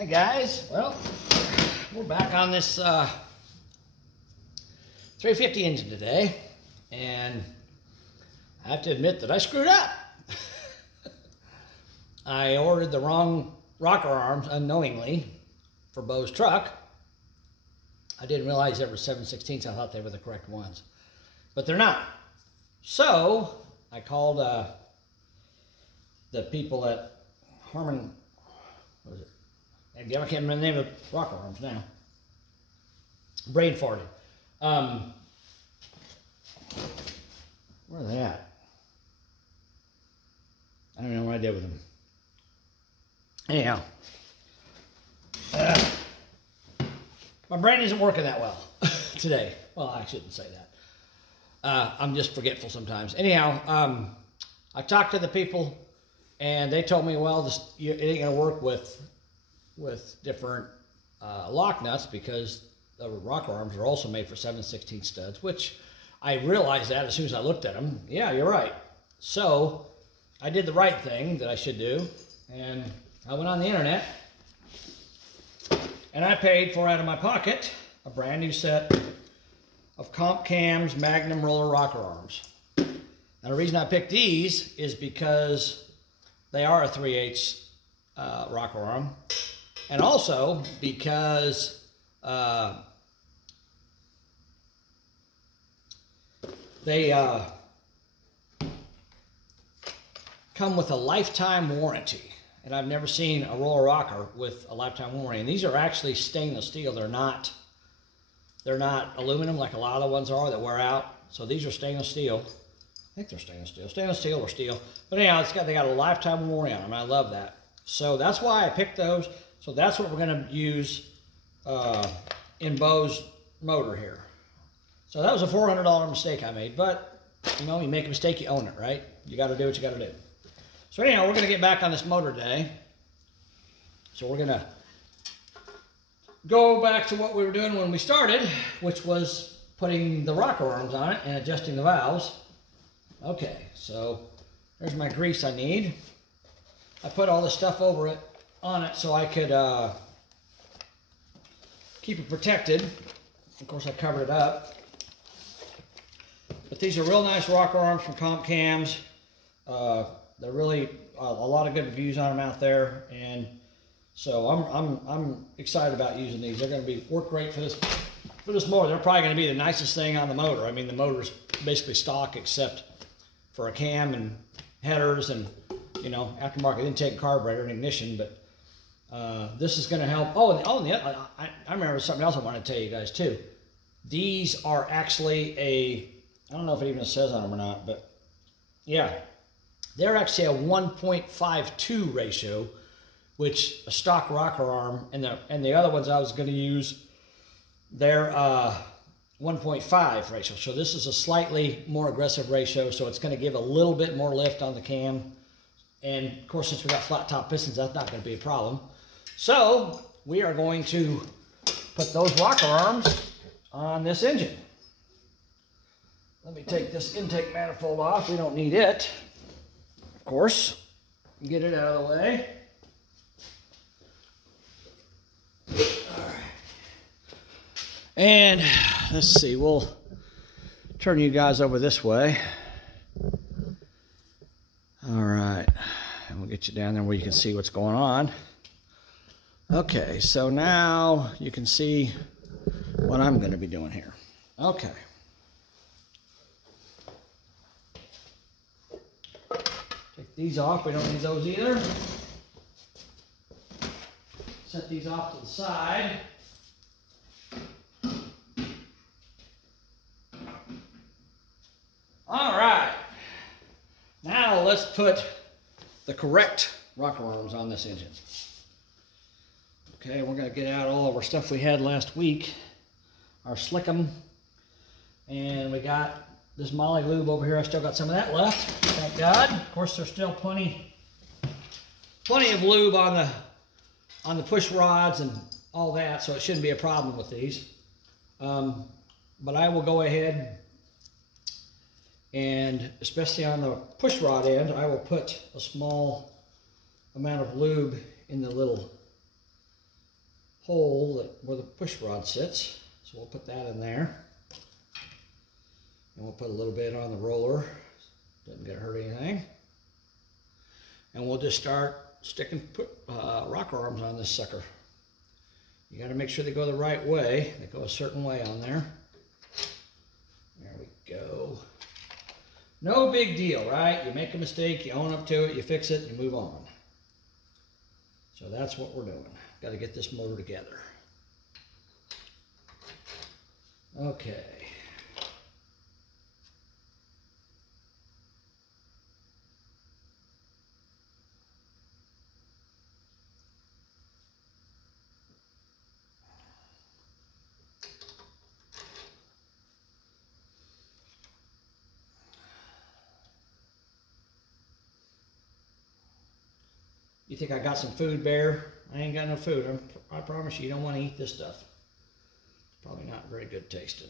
Hey guys, well, we're back on this 350 engine today, and I have to admit that I screwed up. I ordered the wrong rocker arms unknowingly for Bo's truck. I didn't realize they were 7/16, I thought they were the correct ones, but they're not. So I called the people at Harmon, what was it? I can't remember the name of the rocker arms now. Brain farted. Where are they at? I don't know what I did with them. Anyhow, my brain isn't working that well today. Well, I shouldn't say that. I'm just forgetful sometimes. Anyhow, I talked to the people, and they told me, well, it ain't gonna work with different lock nuts because the rocker arms are also made for 7/16 studs, which I realized that as soon as I looked at them. Yeah, you're right. So I did the right thing that I should do, and I went on the internet and I paid for, out of my pocket, a brand new set of Comp Cam's Magnum roller rocker arms. Now the reason I picked these is because they are a 3/8 rocker arm, and also because they come with a lifetime warranty. And I've never seen a roller rocker with a lifetime warranty. And these are actually stainless steel. They're not aluminum like a lot of the ones are that wear out. So these are stainless steel. I think they're stainless steel or steel. But anyhow, they got a lifetime warranty on them. I love that. So that's why I picked those. So that's what we're going to use in Bo's motor here. So that was a $400 mistake I made. But, you know, you make a mistake, you own it, right? You got to do what you got to do. So anyhow, we're going to get back on this motor today. So we're going to go back to what we were doing when we started, which was putting the rocker arms on it and adjusting the valves. Okay, so there's my grease I need. I put all this stuff on it so I could keep it protected. Of course, I covered it up. But these are real nice rocker arms from Comp Cams. They're really a lot of good reviews on them out there, and so I'm excited about using these. They're going to work great for this motor. They're probably going to be the nicest thing on the motor. I mean, the motor's basically stock except for a cam and headers and, you know, aftermarket intake, carburetor, and ignition. But this is going to help. I remember something else I wanted to tell you guys too. These are actually I don't know if it even says on them or not, but yeah. They're actually a 1.52 ratio, which a stock rocker arm, and the other ones I was going to use, they're 1.5 ratio. So this is a slightly more aggressive ratio, so it's going to give a little bit more lift on the cam. And of course, since we got flat top pistons, that's not going to be a problem. So we are going to put those rocker arms on this engine. Let me take this intake manifold off. We don't need it. Of course, get it out of the way. All right. And let's see, we'll turn you guys over this way. All right, and we'll get you down there where you can see what's going on. Okay, so now you can see what I'm going to be doing here. Okay. Take these off, we don't need those either. Set these off to the side. All right, now let's put the correct rocker arms on this engine. Okay, we're gonna get out all of our stuff we had last week, our Slickum, and we got this Molly lube over here. I still got some of that left, thank God. Of course, there's still plenty of lube on the push rods and all that, so it shouldn't be a problem with these. But I will go ahead and, especially on the push rod end, I will put a small amount of lube in the little hole where the push rod sits. So we'll put that in there. And we'll put a little bit on the roller. Doesn't get hurt anything. And we'll just start sticking rocker arms on this sucker. You got to make sure they go the right way. They go a certain way on there. There we go. No big deal, right? You make a mistake, you own up to it, you fix it, you move on. So that's what we're doing. Got to get this motor together. Okay. You think I got some food, Bear? I ain't got no food. I promise you, you don't want to eat this stuff. It's probably not very good tasting.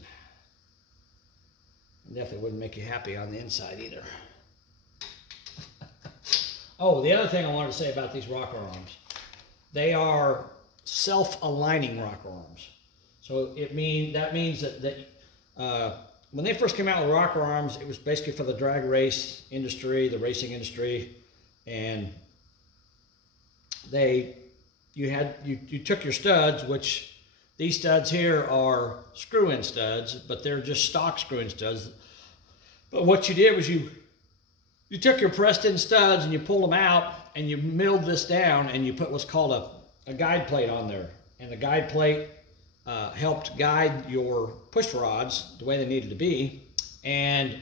It definitely wouldn't make you happy on the inside either. Oh, the other thing I wanted to say about these rocker arms. They are self-aligning rocker arms. So that means that when they first came out with rocker arms, it was basically for the drag race industry, the racing industry, and you took your studs, which these studs here are screw-in studs, but they're just stock screw-in studs. But what you did was you took your pressed-in studs and you pulled them out and you milled this down and you put what's called a guide plate on there. And the guide plate helped guide your push rods the way they needed to be. And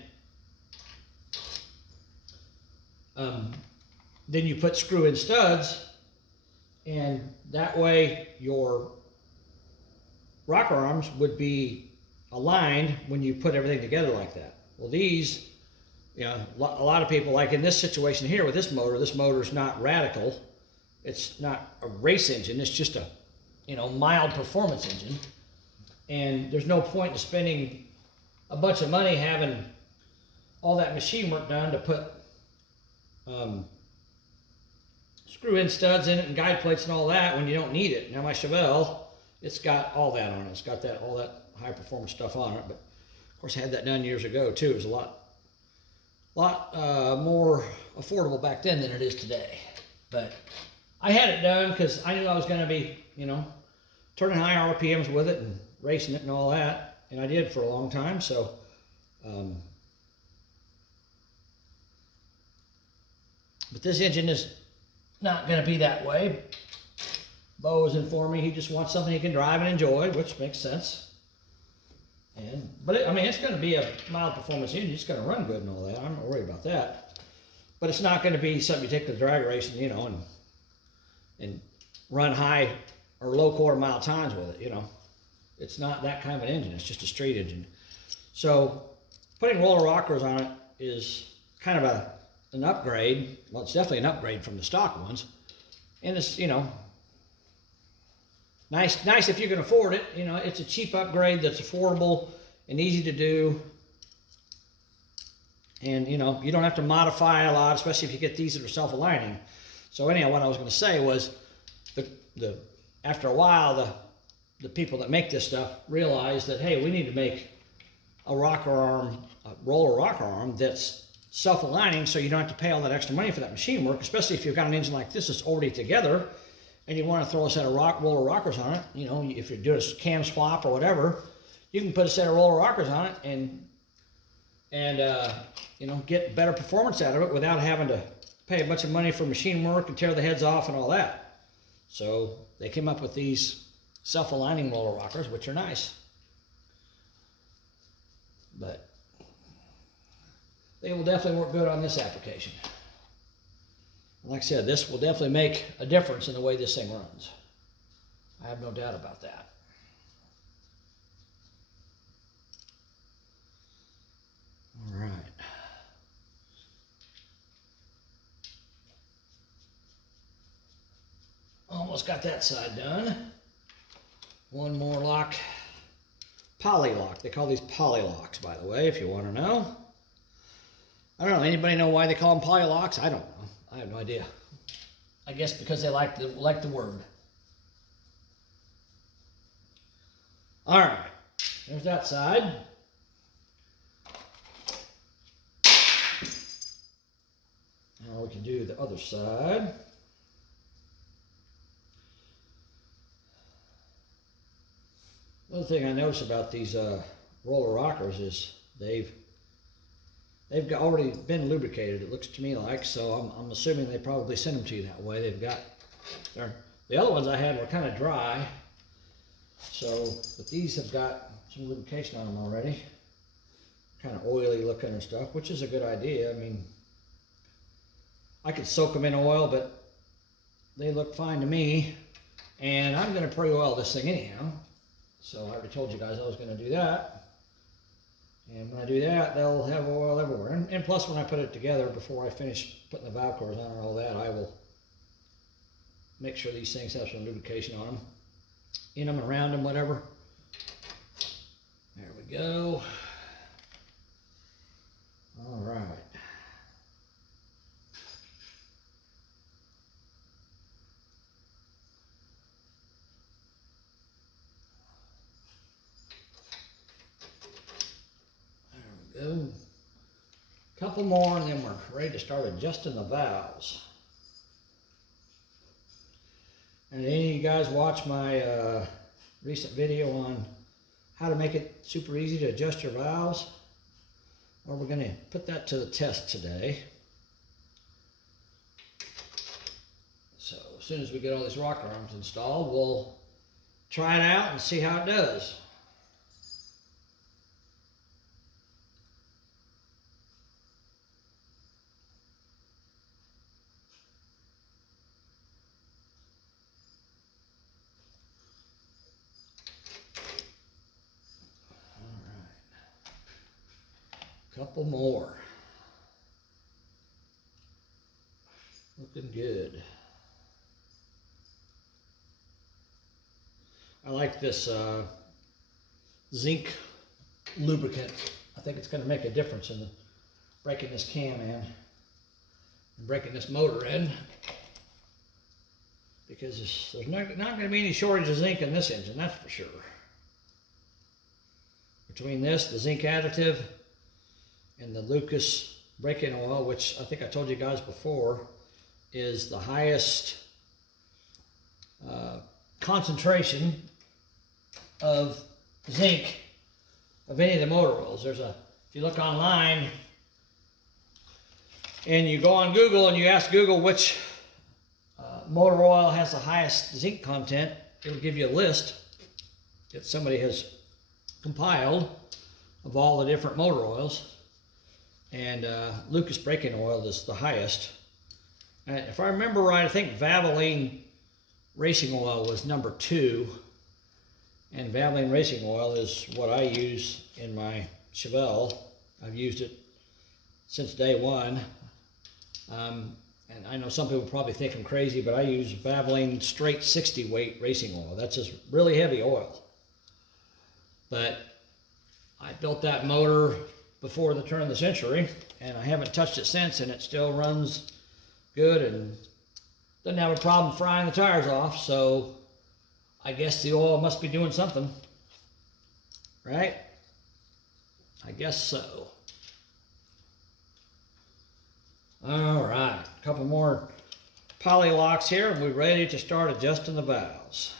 then you put screw-in studs, and that way your rocker arms would be aligned when you put everything together like that. Well, these, you know, a lot of people, like in this situation here with this motor is not radical. It's not a race engine. It's just a, you know, mild performance engine. And there's no point in spending a bunch of money having all that machine work done to put screw-in studs in it and guide plates and all that when you don't need it. Now my Chevelle, it's got all that on it. It's got all that high performance stuff on it. But of course I had that done years ago too. It was a lot more affordable back then than it is today. But I had it done because I knew I was going to be, you know, turning high RPMs with it and racing it and all that. And I did for a long time. So but this engine is not going to be that way. Bo has informed me he just wants something he can drive and enjoy, which makes sense. But I mean, it's going to be a mild performance engine. It's going to run good and all that. I'm not worried about that. But it's not going to be something you take to the drag race and, you know, and run high or low quarter mile times with it, you know. It's not that kind of an engine. It's just a street engine. So putting roller rockers on it is kind of an upgrade. Well, it's definitely an upgrade from the stock ones. And it's, you know, nice if you can afford it. You know, it's a cheap upgrade that's affordable and easy to do. And, you know, you don't have to modify a lot, especially if you get these that are self-aligning. So anyhow, what I was going to say was after a while, the people that make this stuff realize that, hey, we need to make a rocker arm, a roller rocker arm that's self-aligning, so you don't have to pay all that extra money for that machine work, especially if you've got an engine like this that's already together and you want to throw a set of roller rockers on it. You know, if you're doing a cam swap or whatever, you can put a set of roller rockers on it and you know, get better performance out of it without having to pay a bunch of money for machine work and tear the heads off and all that. So they came up with these self-aligning roller rockers, which are nice. But they will definitely work good on this application. Like I said, this will definitely make a difference in the way this thing runs. I have no doubt about that. All right. Almost got that side done. One more lock. Poly lock. They call these poly locks, by the way, if you want to know. I don't know. Anybody know why they call them poly locks? I don't know. I have no idea. I guess because they like the word. All right, there's that side. Now we can do the other side. Another thing I notice about these roller rockers is they've already been lubricated, it looks to me like, so I'm assuming they probably sent them to you that way. They've got, the other ones I had were kind of dry, so, but these have got some lubrication on them already. Kind of oily looking and stuff, which is a good idea. I mean, I could soak them in oil, but they look fine to me, and I'm going to pre-oil this thing anyhow. So I already told you guys I was going to do that. And when I do that, they'll have oil everywhere. And plus, when I put it together, before I finish putting the valve covers on and all that, I will make sure these things have some lubrication on them. In them, around them, whatever. There we go. All right. Go. Couple more and then we're ready to start adjusting the valves. And any of you guys watch my recent video on how to make it super easy to adjust your valves? Well, we're going to put that to the test today. So as soon as we get all these rocker arms installed, we'll try it out and see how it does. Couple more. Looking good. I like this zinc lubricant. I think it's going to make a difference in breaking this cam in and breaking this motor in, because there's not going to be any shortage of zinc in this engine, that's for sure. Between this, the zinc additive, and the Lucas break-in oil, which I think I told you guys before, is the highest concentration of zinc of any of the motor oils. If you look online and you go on Google and you ask Google which motor oil has the highest zinc content, it'll give you a list that somebody has compiled of all the different motor oils. And Lucas break-in oil is the highest. And if I remember right, I think Valvoline racing oil was number 2. And Valvoline racing oil is what I use in my Chevelle. I've used it since day one. And I know some people probably think I'm crazy, but I use Valvoline straight 60 weight racing oil. That's just really heavy oil. But I built that motor before the turn of the century, and I haven't touched it since, and it still runs good and doesn't have a problem frying the tires off, so I guess the oil must be doing something, right? I guess so. All right, a couple more poly locks here, and we're ready to start adjusting the valves.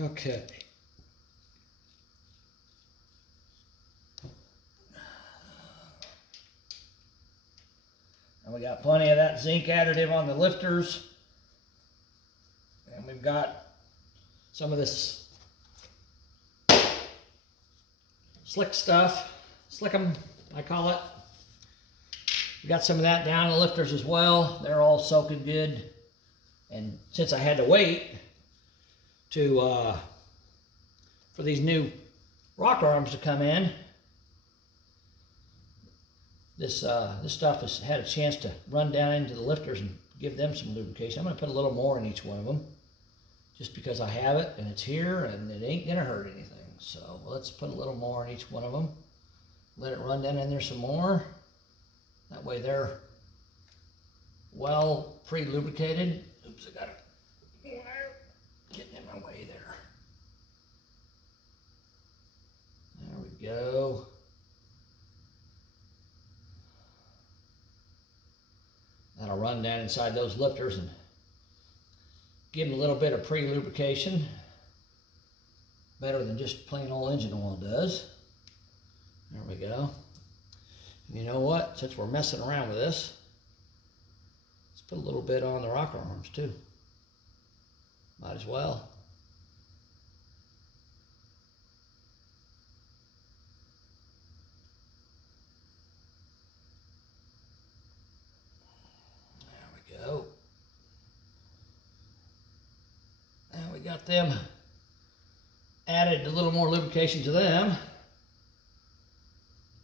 Okay. And we got plenty of that zinc additive on the lifters. And we've got some of this slick stuff, slickum, I call it. We got some of that down the lifters as well. They're all soaking good. And since I had to wait for these new rocker arms to come in, this stuff has had a chance to run down into the lifters and give them some lubrication. I'm going to put a little more in each one of them, just because I have it and it's here and it ain't going to hurt anything. So let's put a little more in each one of them. Let it run down in there some more. That way they're well pre-lubricated. Oops, I got it getting in my way there. There we go. That'll run down inside those lifters and give them a little bit of pre-lubrication. Better than just plain old engine oil does. There we go. And you know what? Since we're messing around with this, let's put a little bit on the rocker arms too. Might as well. There we go. Now we got them added a little more lubrication to them.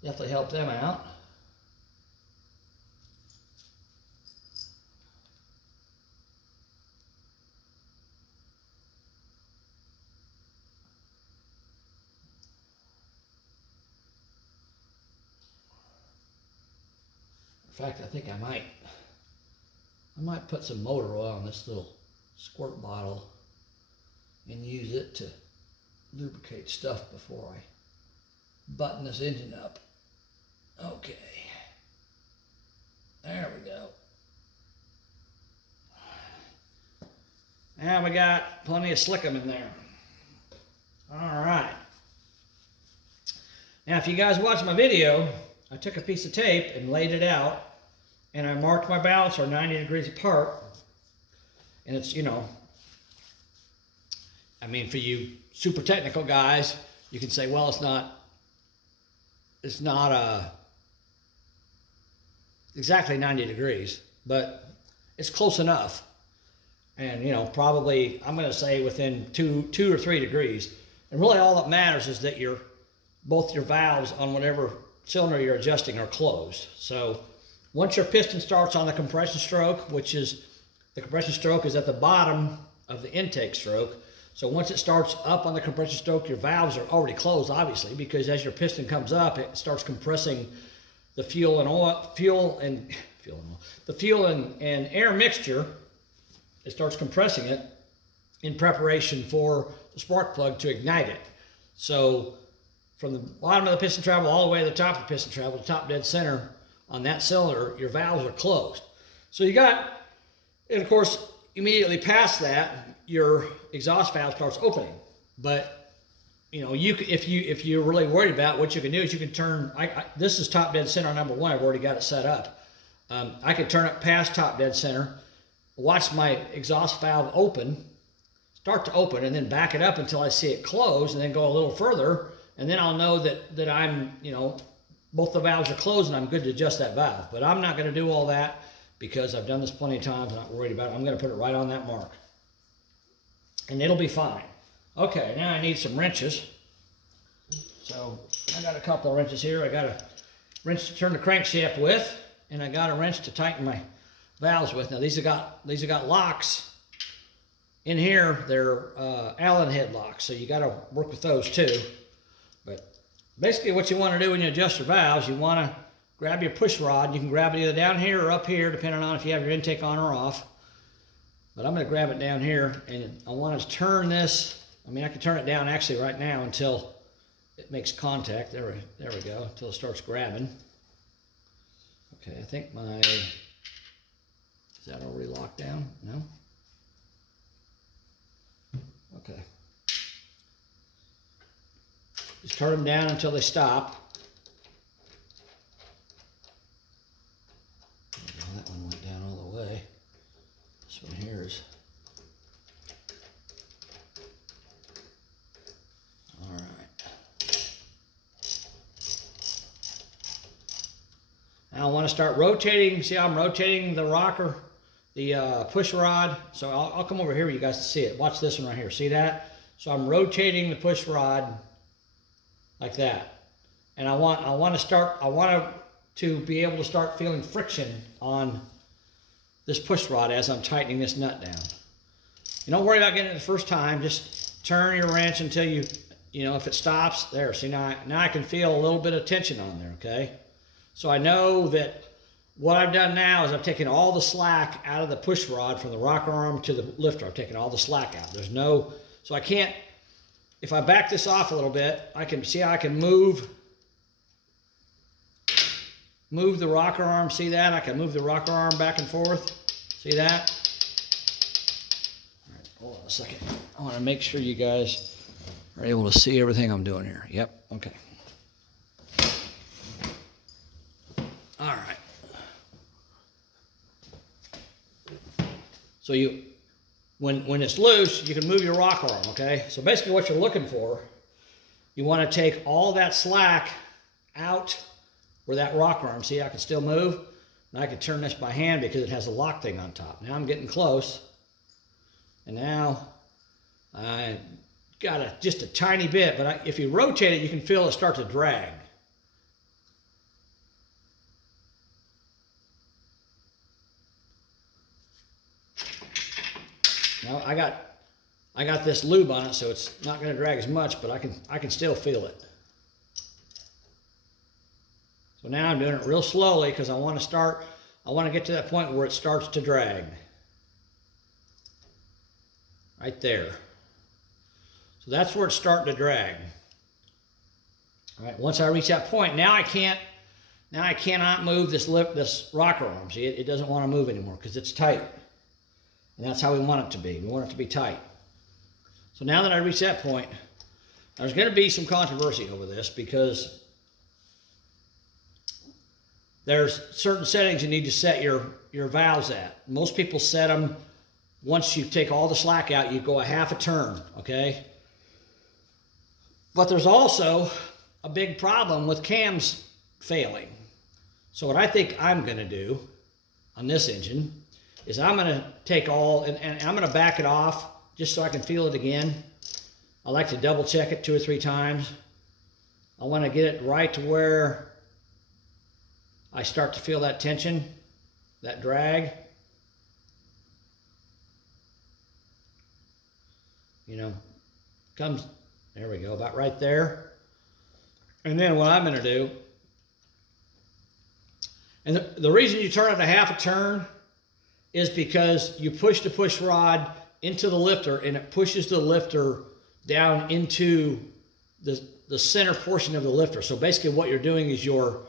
Definitely help them out. In fact, I think I might put some motor oil in this little squirt bottle and use it to lubricate stuff before I button this engine up. Okay, there we go. Now we got plenty of slickum in there. All right. Now, if you guys watched my video, I took a piece of tape and laid it out, and I marked my valves are 90 degrees apart. And it's, you know, I mean, for you super technical guys, you can say, well, it's not exactly 90 degrees, but it's close enough. And, you know, probably, I'm going to say within two or 3 degrees. And really all that matters is that both your valves on whatever cylinder you're adjusting are closed. So once your piston starts on the compression stroke, which is, the compression stroke is at the bottom of the intake stroke. So once it starts up on the compression stroke, your valves are already closed, obviously, because as your piston comes up, it starts compressing the fuel and air mixture. It starts compressing it in preparation for the spark plug to ignite it. So from the bottom of the piston travel all the way to the top of the piston travel, the top dead center on that cylinder, your valves are closed. So you got, and of course, immediately past that, your exhaust valve starts opening. But you know, if you're really worried about, what you can do is you can turn. This is top dead center number 1. I've already got it set up. I could turn it past top dead center, watch my exhaust valve start to open, and then back it up until I see it close, and then go a little further, and then I'll know that I'm, you know, both the valves are closed and I'm good to adjust that valve. But I'm not going to do all that because I've done this plenty of times. I'm not worried about it. I'm going to put it right on that mark, and it'll be fine. Okay, now I need some wrenches. So I got a couple of wrenches here. I got a wrench to turn the crankshaft with, and I got a wrench to tighten my valves with. Now these have got locks in here. They're Allen head locks, so you got to work with those too. But basically, what you want to do when you adjust your valves, you want to grab your push rod. You can grab it either down here or up here, depending on if you have your intake on or off. But I'm going to grab it down here, and I want to turn this. I mean, I can turn it down actually right now until it makes contact. There we go, until it starts grabbing. Okay, I think is that already locked down? No? Okay. Just turn them down until they stop. Well, that one went down all the way. This one here is. All right. Now I want to start rotating. See how I'm rotating the rocker, the push rod? So I'll come over here for you guys to see it. Watch this one right here. See that? So I'm rotating the push rod like that. And I want to be able to start feeling friction on this push rod as I'm tightening this nut down. You don't worry about getting it the first time. Just turn your wrench until you know, if it stops, there. See, now I can feel a little bit of tension on there, okay? So I know that what I've done now is I've taken all the slack out of the push rod from the rocker arm to the lifter. I've taken all the slack out. There's no, so I can't, if I back this off a little bit, I can see how I can move the rocker arm. See that? I can move the rocker arm back and forth. See that? All right, hold on a second. I want to make sure you guys are able to see everything I'm doing here. Yep, okay. All right. So when it's loose, you can move your rocker arm, okay? So basically what you're looking for, you want to take all that slack out where that rocker arm, see I can still move? And I can turn this by hand because it has a lock thing on top. Now I'm getting close. And now I got just a tiny bit, but if you rotate it, you can feel it start to drag. Now I got this lube on it, so it's not going to drag as much, but I can still feel it. So now I'm doing it real slowly because I want to get to that point where it starts to drag. Right there. So that's where it's starting to drag. All right, once I reach that point, now I cannot move this rocker arm. See, it doesn't want to move anymore because it's tight. And that's how we want it to be. We want it to be tight. So now that I reach that point, there's going to be some controversy over this because there's certain settings you need to set your valves at. Most people set them, once you take all the slack out, you go a half a turn, okay? But there's also a big problem with cams failing. So what I think I'm going to do on this engine is I'm going to take all, and I'm going to back it off just so I can feel it again. I like to double check it 2 or 3 times. I want to get it right to where I start to feel that tension, that drag. You know, comes, there we go, about right there. And then what I'm going to do, and the reason you turn it a half a turn is because you push the push rod into the lifter and it pushes the lifter down into the center portion of the lifter. So basically what you're doing is you're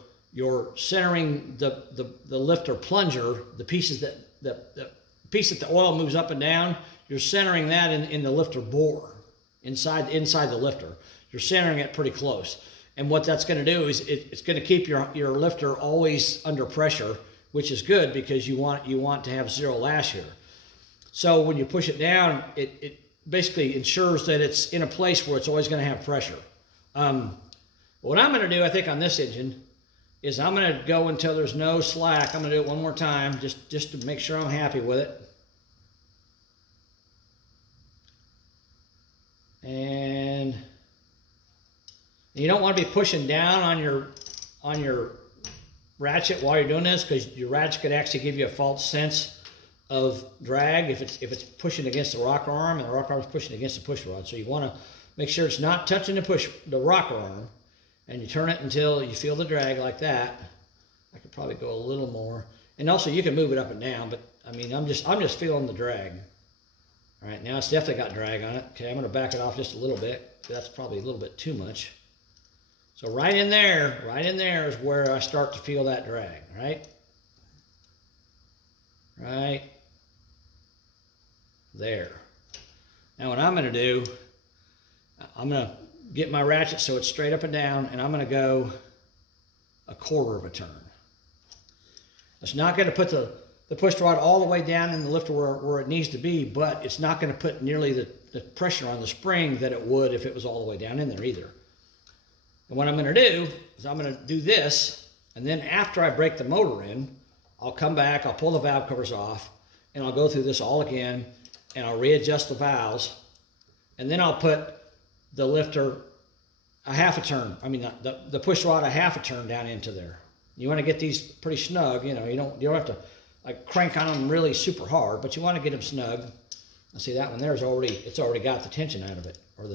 centering the lifter plunger, the piece that the oil moves up and down, you're centering that in the lifter bore, inside the lifter. You're centering it pretty close. And what that's going to do is it's going to keep your lifter always under pressure, which is good because you want to have zero lash here. So when you push it down, it basically ensures that it's in a place where it's always going to have pressure. What I'm going to do, I think, on this engine is I'm going to go until there's no slack. I'm going to do it one more time just to make sure I'm happy with it. And you don't want to be pushing down on your ratchet while you're doing this, because your ratchet could actually give you a false sense of drag if it's pushing against the rocker arm and the rocker arm is pushing against the push rod. So you want to make sure it's not touching the rocker arm, and you turn it until you feel the drag like that. I could probably go a little more, and also you can move it up and down, but I mean I'm just feeling the drag. All right, now it's definitely got drag on it. Okay, I'm going to back it off just a little bit. That's probably a little bit too much. So right in there is where I start to feel that drag, right? Right there. Now what I'm going to do, I'm going to get my ratchet so it's straight up and down, and I'm going to go a quarter of a turn. It's not going to put the push rod all the way down in the lifter where it needs to be, but it's not going to put nearly the pressure on the spring that it would if it was all the way down in there either. And what I'm going to do is I'm going to do this, and then after I break the motor in, I'll come back, I'll pull the valve covers off, and I'll go through this all again, and I'll readjust the valves, and then I'll put the lifter a half a turn, the push rod a half a turn down into there. You want to get these pretty snug, you don't have to like crank on them really super hard, but you want to get them snug. And see, that one there is it's already got the tension out of it, or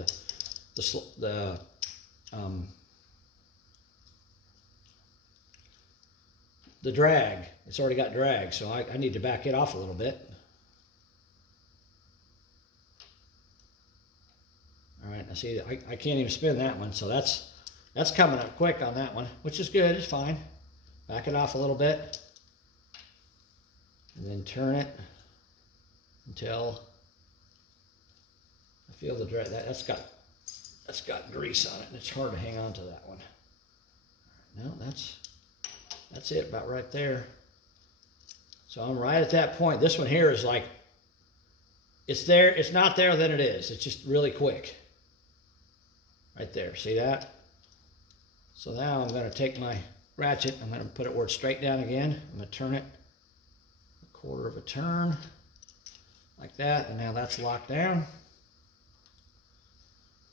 the drag. It's already got drag, so I need to back it off a little bit. All right, I see I can't even spin that one, so that's coming up quick on that one, which is good, it's fine. Back it off a little bit, and then turn it until I feel the drag. That's got grease on it, and it's hard to hang on to that one. No, that's it, about right there. So I'm right at that point. This one here is like, it's there, it's not there, then it is. It's just really quick. Right there, see that? So now I'm going to take my ratchet, I'm going to put it where it's straight down again. I'm going to turn it a quarter of a turn, like that, and now that's locked down.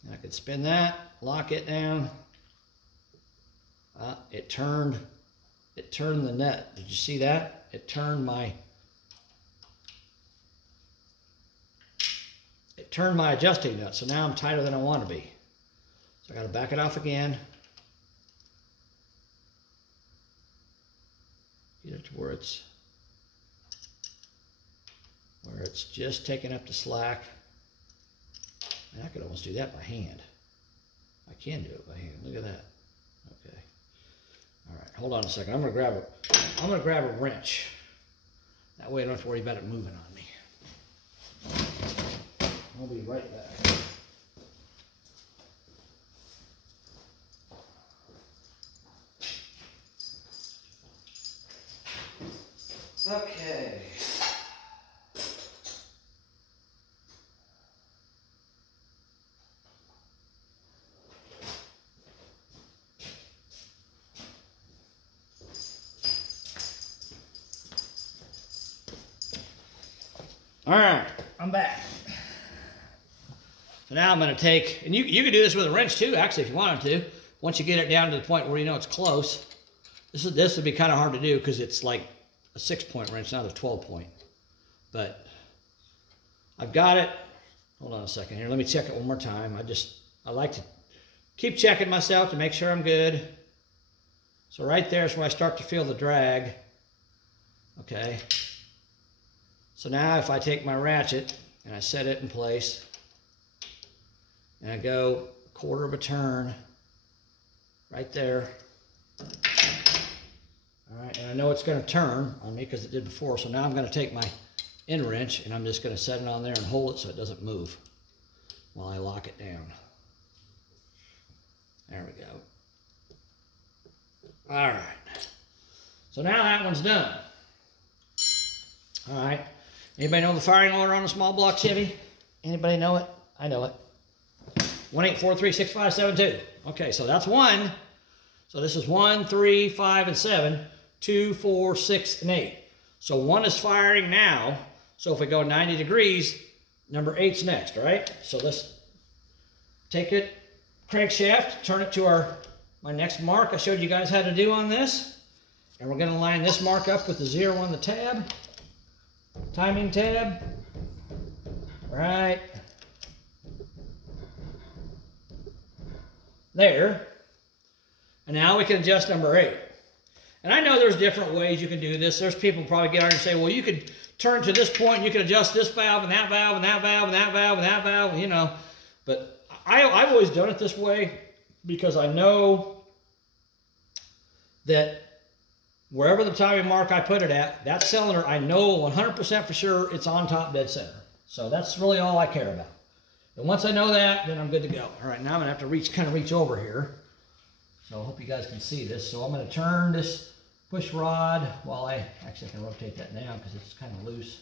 And I can spin that, lock it down. It turned the nut. Did you see that? It turned my adjusting nut. So now I'm tighter than I want to be. So I got to back it off again. Get it to where it's just taking up the slack. And I could almost do that by hand. I can do it by hand. Look at that. Okay. All right. Hold on a second. I'm gonna grab a wrench. That way I don't have to worry about it moving on me. I'll be right back. Okay. All right, I'm back. So now I'm going to take, and you can do this with a wrench too, actually, if you wanted to. Once you get it down to the point where you know it's close. This would be kind of hard to do because it's like a 6-point wrench, not a 12-point. But I've got it. Hold on a second here. Let me check it one more time. I like to keep checking myself to make sure I'm good. So right there is where I start to feel the drag. Okay. So now if I take my ratchet and I set it in place and I go a quarter of a turn right there. All right, and I know it's going to turn on me because it did before. So now I'm going to take my end wrench and I'm just going to set it on there and hold it so it doesn't move while I lock it down. There we go. All right. So now that one's done. All right. Anybody know the firing order on a small block Chevy? Anybody know it? I know it. 1-843-6572. Okay, so that's 1. So this is 1, 3, 5, and 7. 2, 4, 6, and 8. So 1 is firing now. So if we go 90 degrees, number 8's next, right? So let's take it, crankshaft, turn it to my next mark I showed you guys how to do on this. And we're going to line this mark up with the 0 on the tab. Timing tab. Right. There. And now we can adjust number 8. And I know there's different ways you can do this. There's people probably get on and say, well, you could turn to this point and you can adjust this valve and that valve and that valve and that valve and that valve, you know. But I've always done it this way because I know that wherever the timing mark I put it at, that cylinder, I know 100% for sure it's on top dead center. So that's really all I care about. And once I know that, then I'm good to go. All right, now I'm going to have to kind of reach over here. So I hope you guys can see this. So I'm going to turn this push rod while actually I can rotate that now because it's kind of loose.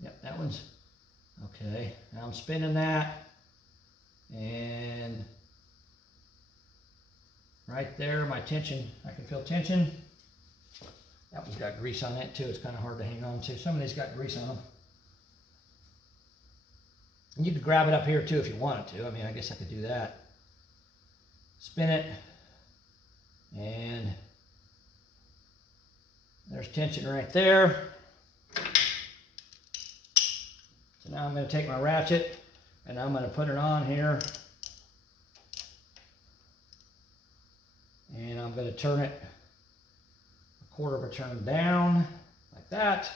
Yep, that one's okay. Now I'm spinning that. And right there, my tension, I can feel tension. That one's got grease on that too. It's kind of hard to hang on to. Some of these got grease on them. And you could grab it up here too if you wanted to. I mean, I guess I could do that. Spin it. And there's tension right there. So now I'm going to take my ratchet and I'm going to put it on here. And I'm going to turn it quarter of a turn down, like that.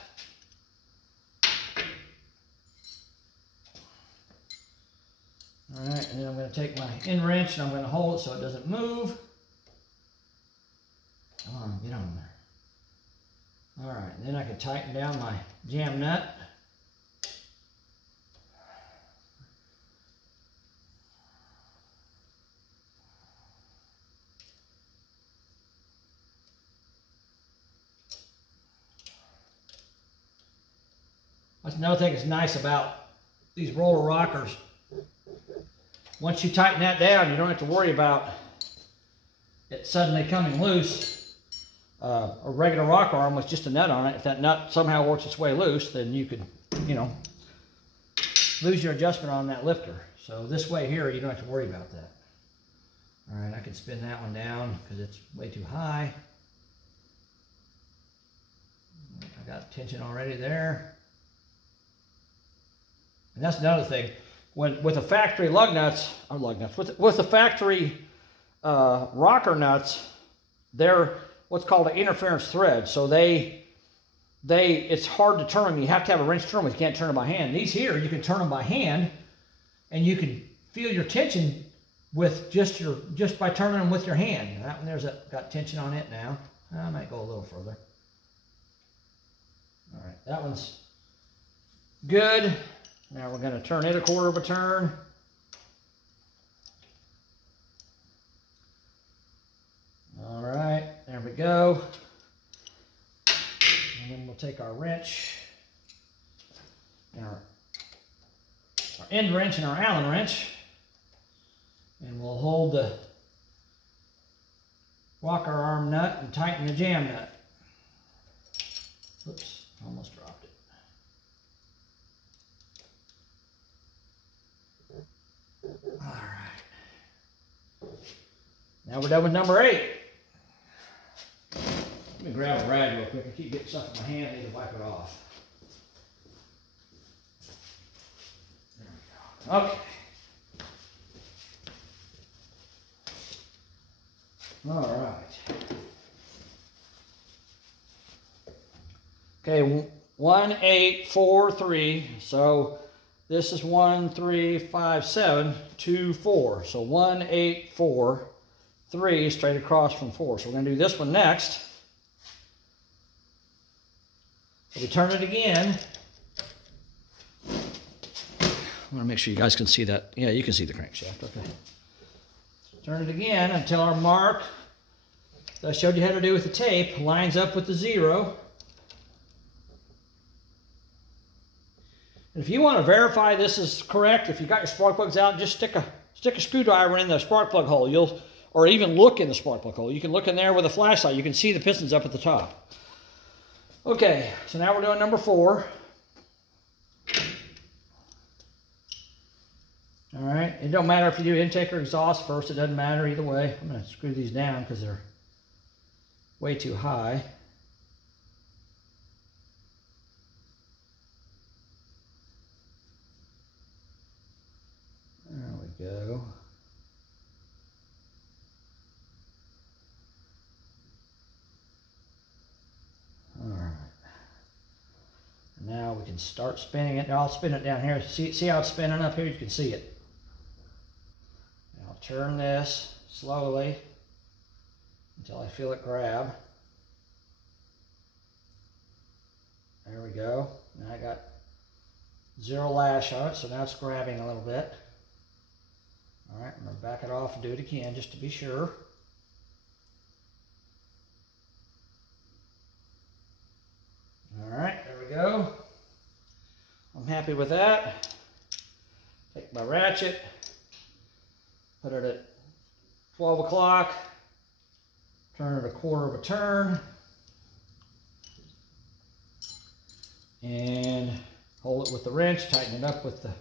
All right, and then I'm going to take my end wrench and I'm going to hold it so it doesn't move. Come on, get on there. All right, and then I can tighten down my jam nut. That's another thing that's nice about these roller rockers. Once you tighten that down, you don't have to worry about it suddenly coming loose. A regular rocker arm with just a nut on it, if that nut somehow works its way loose, then you could, you know, lose your adjustment on that lifter. So this way here, you don't have to worry about that. All right, I can spin that one down because it's way too high. I got tension already there. And that's another thing. With the factory with the factory rocker nuts, they're what's called an interference thread. So it's hard to turn them. You have to have a wrench to turn them. You can't turn them by hand. These here, you can turn them by hand, and you can feel your tension with just by turning them with your hand. That one got tension on it now. I might go a little further. All right, that one's good. Now we're going to turn it a quarter of a turn. All right, there we go. And then we'll take our wrench, and our end wrench and our Allen wrench, and we'll hold the rocker arm nut and tighten the jam nut. Oops, almost dropped it. All right. Now we're done with number 8. Let me grab a rag real quick. I keep getting stuff in my hand. I need to wipe it off. There we go. Okay. All right. Okay, 1, 8, 4, 3. So this is 1, 3, 5, 7, 2, 4. So 1, 8, 4, 3 straight across from 4. So we're going to do this one next. So we turn it again. I want to make sure you guys can see that. Yeah, you can see the crankshaft. Okay. Turn it again until our mark that I showed you how to do with the tape lines up with the 0. And if you want to verify this is correct, if you got your spark plugs out, just stick a screwdriver in the spark plug hole. Or even look in the spark plug hole. You can look in there with a flashlight. You can see the pistons up at the top. Okay, so now we're doing number 4. All right, it don't matter if you do intake or exhaust first. It doesn't matter either way. I'm going to screw these down because they're way too high. There we go. All right. Now we can start spinning it. I'll spin it down here. See how it's spinning up here? You can see it. Now I'll turn this slowly until I feel it grab. There we go. Now I got 0 lash on it, so now it's grabbing a little bit. All right, I'm going to back it off and do it again just to be sure. All right, there we go. I'm happy with that. Take my ratchet, put it at 12 o'clock, turn it a quarter of a turn, and hold it with the wrench, tighten it up with the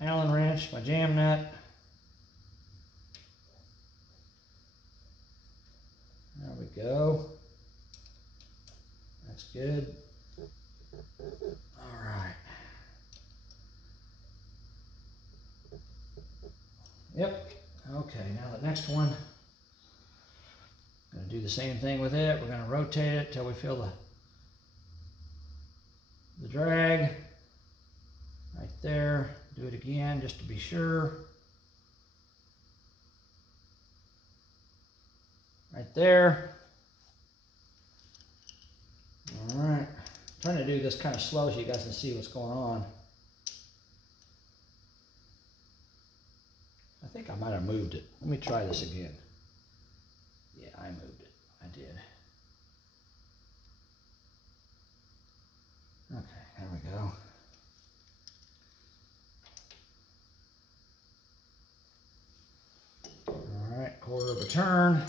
Allen wrench, my jam nut. There we go. That's good. All right. Yep. Okay, now the next one, I'm going to do the same thing with it. We're going to rotate it till we feel the drag right there. Do it again just to be sure. Right there. All right. I'm trying to do this kind of slow so you guys can see what's going on. I think I might have moved it. Let me try this again. Yeah, I moved it. I did. Okay, there we go. All right, quarter of a turn.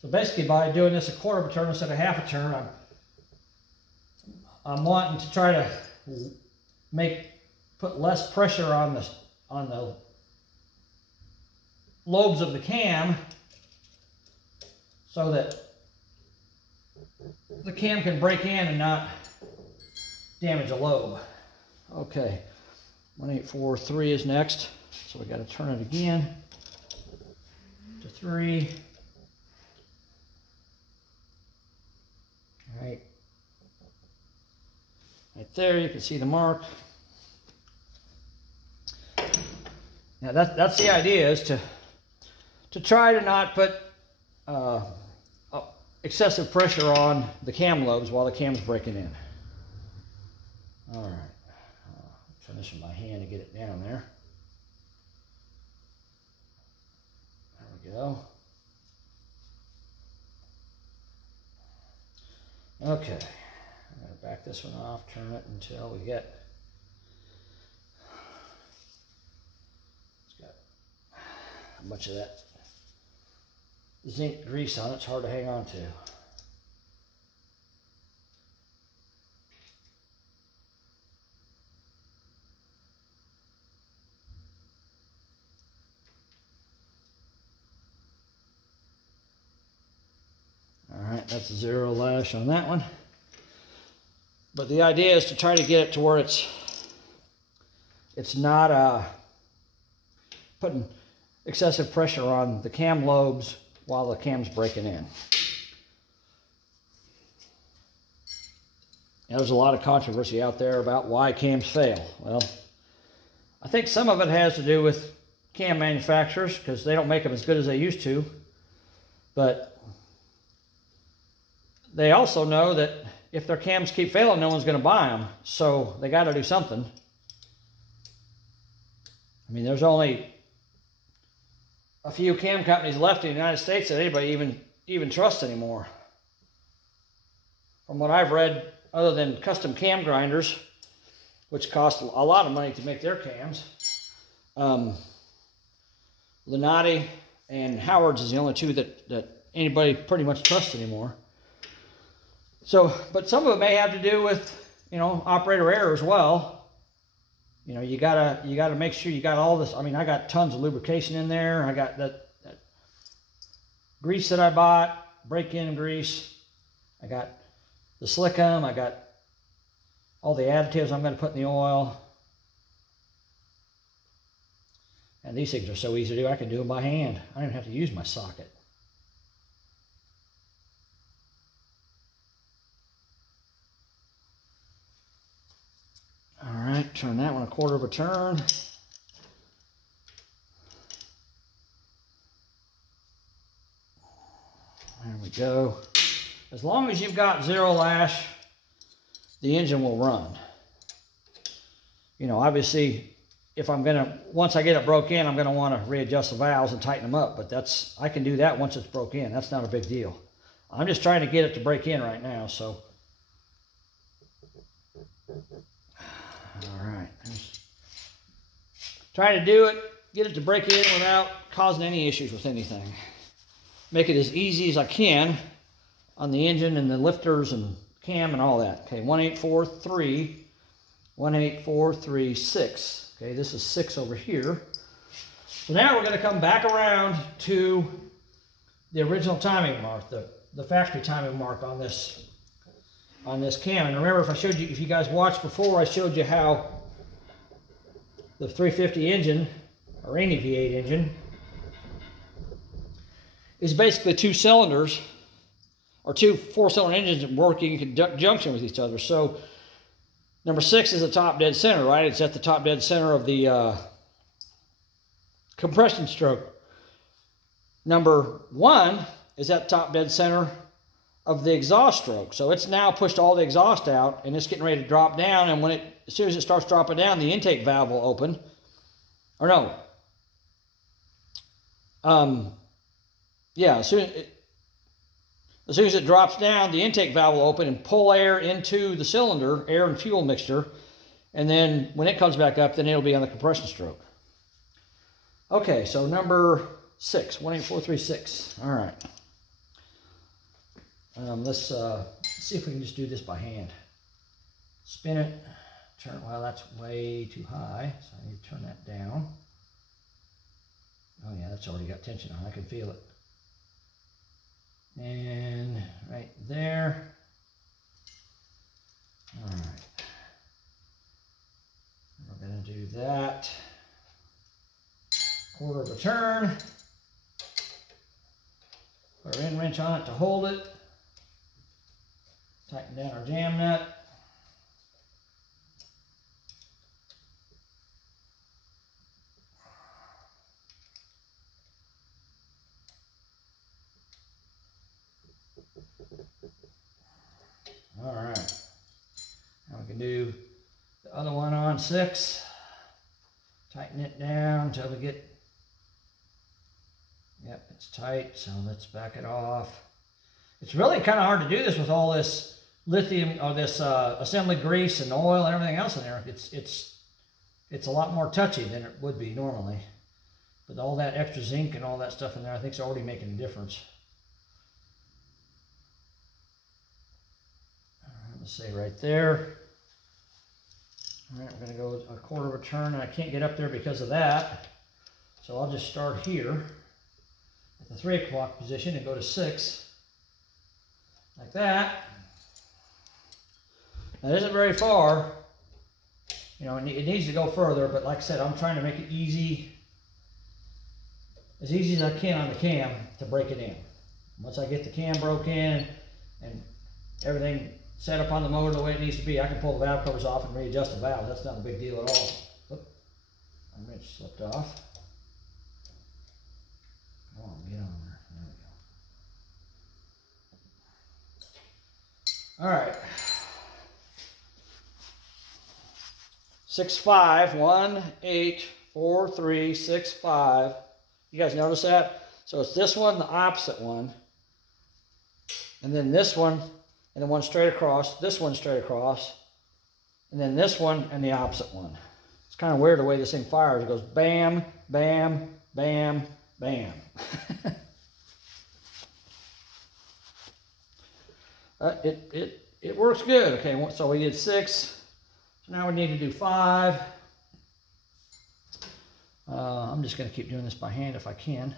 So basically, by doing this a quarter of a turn instead of half a turn, I'm wanting to try to put less pressure on the lobes of the cam, so that the cam can break in and not damage a lobe. Okay, 1843 is next, so we got to turn it again to 3. Right there, you can see the mark. Now that's the idea, is to try to not put excessive pressure on the cam lobes while the cam's breaking in. All right, turn this with my hand to get it down there. There we go. Okay, I'm going to back this one off, turn it until we get, it's got a bunch of that zinc grease on it, it's hard to hang on to. Alright, that's a 0 lash on that one. But the idea is to try to get it to where it's not putting excessive pressure on the cam lobes while the cam's breaking in. Now, there's a lot of controversy out there about why cams fail. Well, I think some of it has to do with cam manufacturers, because they don't make them as good as they used to. But they also know that if their cams keep failing, no one's going to buy them. So they got to do something. I mean, there's only a few cam companies left in the United States that anybody even trusts anymore. From what I've read, other than custom cam grinders, which cost a lot of money to make their cams, Lunati and Howard's is the only two that anybody pretty much trusts anymore. So, but some of it may have to do with, operator error as well. You gotta make sure you got all this. I mean, I got tons of lubrication in there. I got that grease that I bought, break-in grease. I got the slickum. I got all the additives I'm going to put in the oil. And these things are so easy to do. I can do them by hand. I don't even have to use my socket. All right, turn that one a quarter of a turn. There we go. As long as you've got 0 lash, the engine will run. Obviously, if once I get it broke in, I'm gonna want to readjust the valves and tighten them up, but I can do that once it's broke in. That's not a big deal. I'm just trying to get it to break in right now, so. All right, trying to do it, get it to break in without causing any issues with anything. Make it as easy as I can on the engine and the lifters and cam and all that. Okay, 1843, 18436. Okay, this is 6 over here. So now we're going to come back around to the original timing mark, the factory timing mark on this on this cam. And remember, if you guys watched before, I showed you how the 350 engine, or any V8 engine, is basically two cylinders, or two four-cylinder engines working in conjunction with each other. So number 6 is the top dead center, right? It's at the top dead center of the compression stroke. Number 1 is at the top dead center of the exhaust stroke. So it's now pushed all the exhaust out, and it's getting ready to drop down. And as soon as it starts dropping down, the intake valve will open. Or no. Yeah, as soon as it drops down, the intake valve will open and pull air into the cylinder, air and fuel mixture. And then when it comes back up, then it'll be on the compression stroke. Okay, so number 6, 18436. All right. Let's see if we can just do this by hand. Spin it, turn, well, that's way too high, so I need to turn that down. Oh yeah, that's already got tension on, I can feel it. And right there. All right. We're going to do that. Quarter of a turn. Put our end wrench on it to hold it. Tighten down our jam nut. All right. Now we can do the other one on 6. Tighten it down until we get, yep, it's tight, so let's back it off. It's really kind of hard to do this with all this lithium, or this assembly grease and oil and everything else in there. It's a lot more touchy than it would be normally. But all that extra zinc and all that stuff in there, I think, is already making a difference. All right, let's say right there. All right, we're going to go a quarter of a turn, and I can't get up there because of that. So I'll just start here at the 3 o'clock position and go to 6, like that. Now, it isn't very far. You know, it needs to go further, but like I said, I'm trying to make it easy, as easy as I can on the cam to break it in. Once I get the cam broke in and everything set up on the motor the way it needs to be, I can pull the valve covers off and readjust the valve. That's not a big deal at all. Oop, my wrench slipped off. Come on, get on there. There we go. All right. 6, 5, 1, 8, 4, 3, 6, 5. You guys notice that? So it's this one, the opposite one, and then this one, and then one straight across, this one straight across, and then this one and the opposite one. It's kind of weird the way this thing fires. It goes bam, bam, bam, bam. It works good. Okay, so we did 6. So now we need to do 5. I'm just going to keep doing this by hand if I can.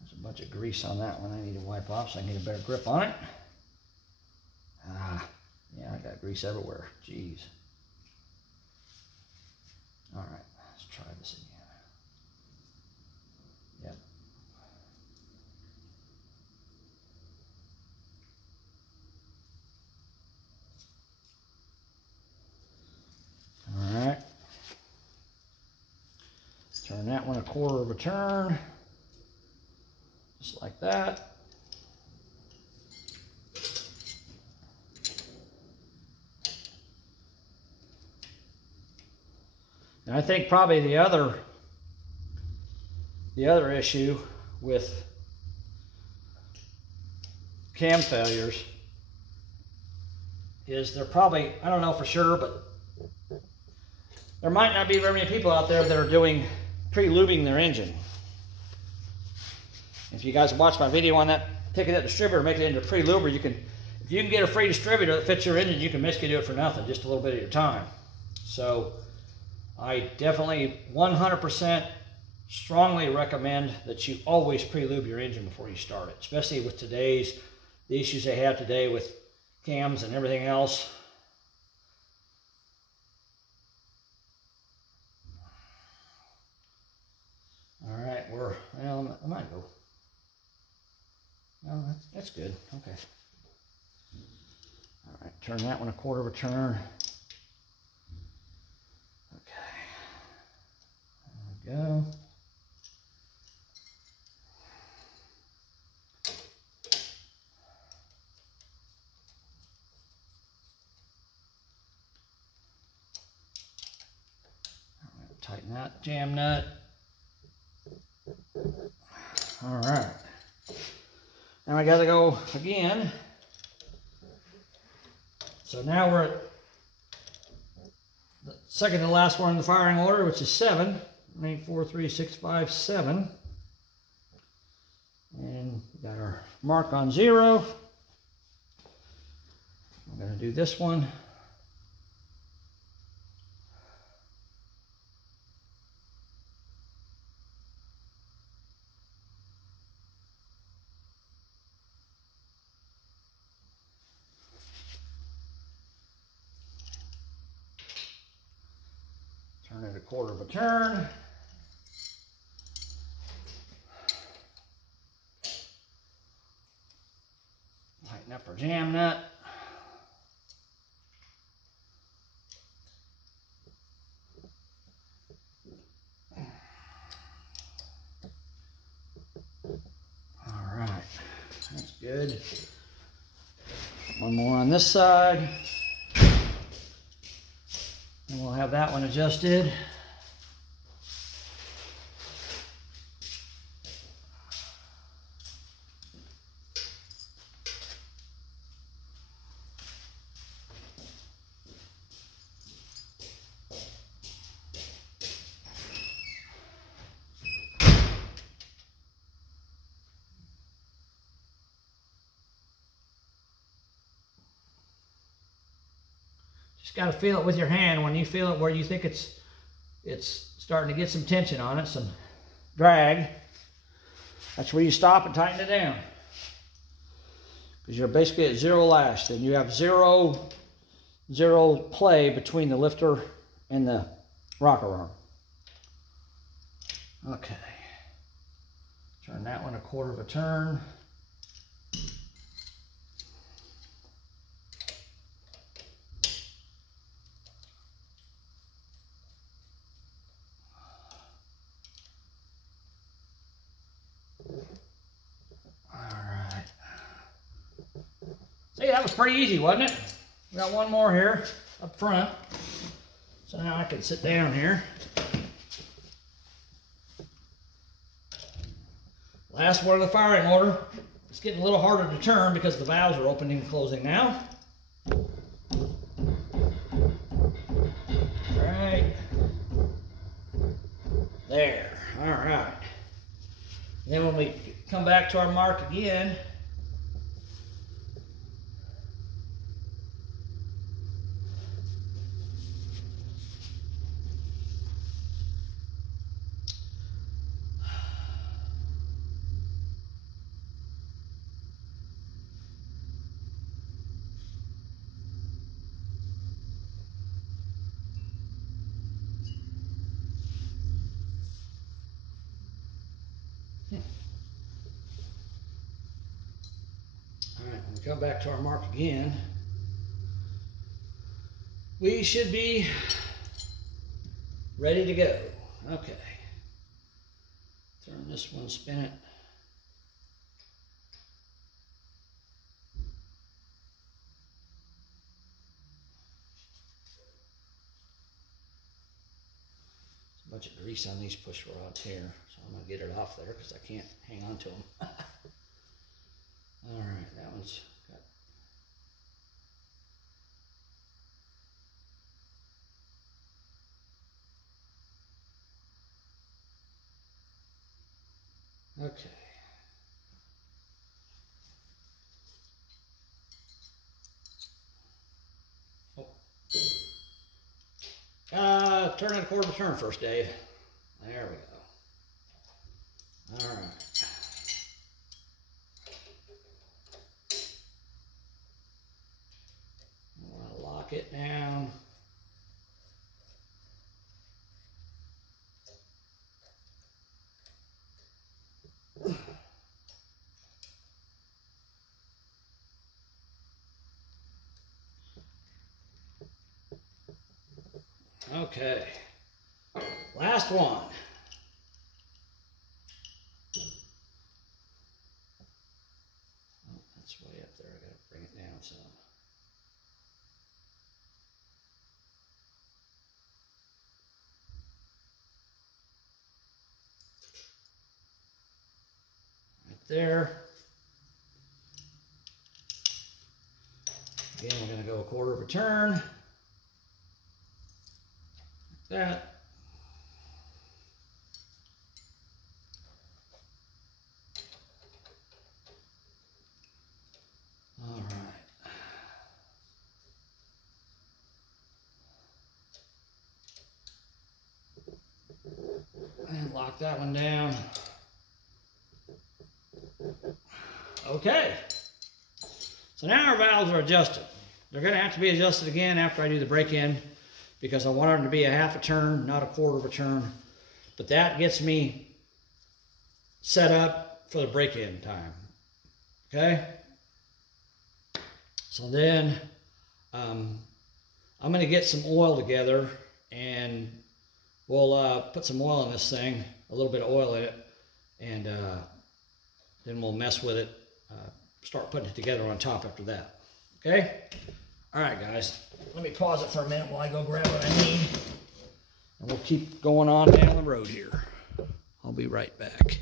There's a bunch of grease on that one I need to wipe off so I can get a better grip on it. Yeah, I got grease everywhere. Jeez. All right, let's try this again. Yep. All right. Turn that one a quarter of a turn. Just like that. And I think probably the other issue with cam failures is they're probably, I don't know for sure, but there might not be very many people out there that are doing pre-lubing their engine. If you guys watch my video on that, taking that distributor, make it into a pre-luber, if you can get a free distributor that fits your engine, you can basically do it for nothing, just a little bit at your time. So I definitely 100% strongly recommend that you always pre-lube your engine before you start it, especially with the issues they have today with cams and everything else. All right, well, I might go. No, that's good. Okay. All right, turn that one a quarter of a turn. Okay. There we go. Tighten that jam nut. All right. Now I gotta go again. So now we're at the second to last one in the firing order, which is 7. 8, 4, 3, 6, 5, 7. And we got our mark on 0. We're gonna do this one. Turn it a quarter of a turn. Tighten up our jam nut. All right, that's good. One more on this side. And we'll have that one adjusted. Just got to feel it with your hand. When you feel it where you think it's starting to get some tension on it, some drag, that's where you stop and tighten it down. Because you're basically at 0 lash. Then you have zero play between the lifter and the rocker arm. Okay. Turn that one a quarter of a turn. See, that was pretty easy, wasn't it? We got one more here up front. So now I can sit down here. Last one of the firing order. It's getting a little harder to turn because the valves are opening and closing now. All right. There. All right. Then when we come back to our mark again, when we come back to our mark again, we should be ready to go. Okay. Turn this one, spin it. There's a bunch of grease on these push rods here, so I'm going to get it off there because I can't hang on to them. All right, that one's got. Okay. Oh. Turn it a quarter of a turn first, Dave. There we go. All right. lock it down. Okay, last one. Oh, that's way up there. I gotta bring it down some. Right there. Again, we're gonna go a quarter of a turn. Like that. All right. And lock that one down. Okay. So now our valves are adjusted. They're going to have to be adjusted again after I do the break-in because I want them to be a half a turn, not a quarter of a turn. But that gets me set up for the break-in time. Okay? So then I'm going to get some oil together and we'll put some oil in this thing, a little bit of oil in it, and then we'll mess with it, start putting it together on top after that. Okay? All right, guys. Let me pause it for a minute while I go grab what I need. And we'll keep going on down the road here. I'll be right back.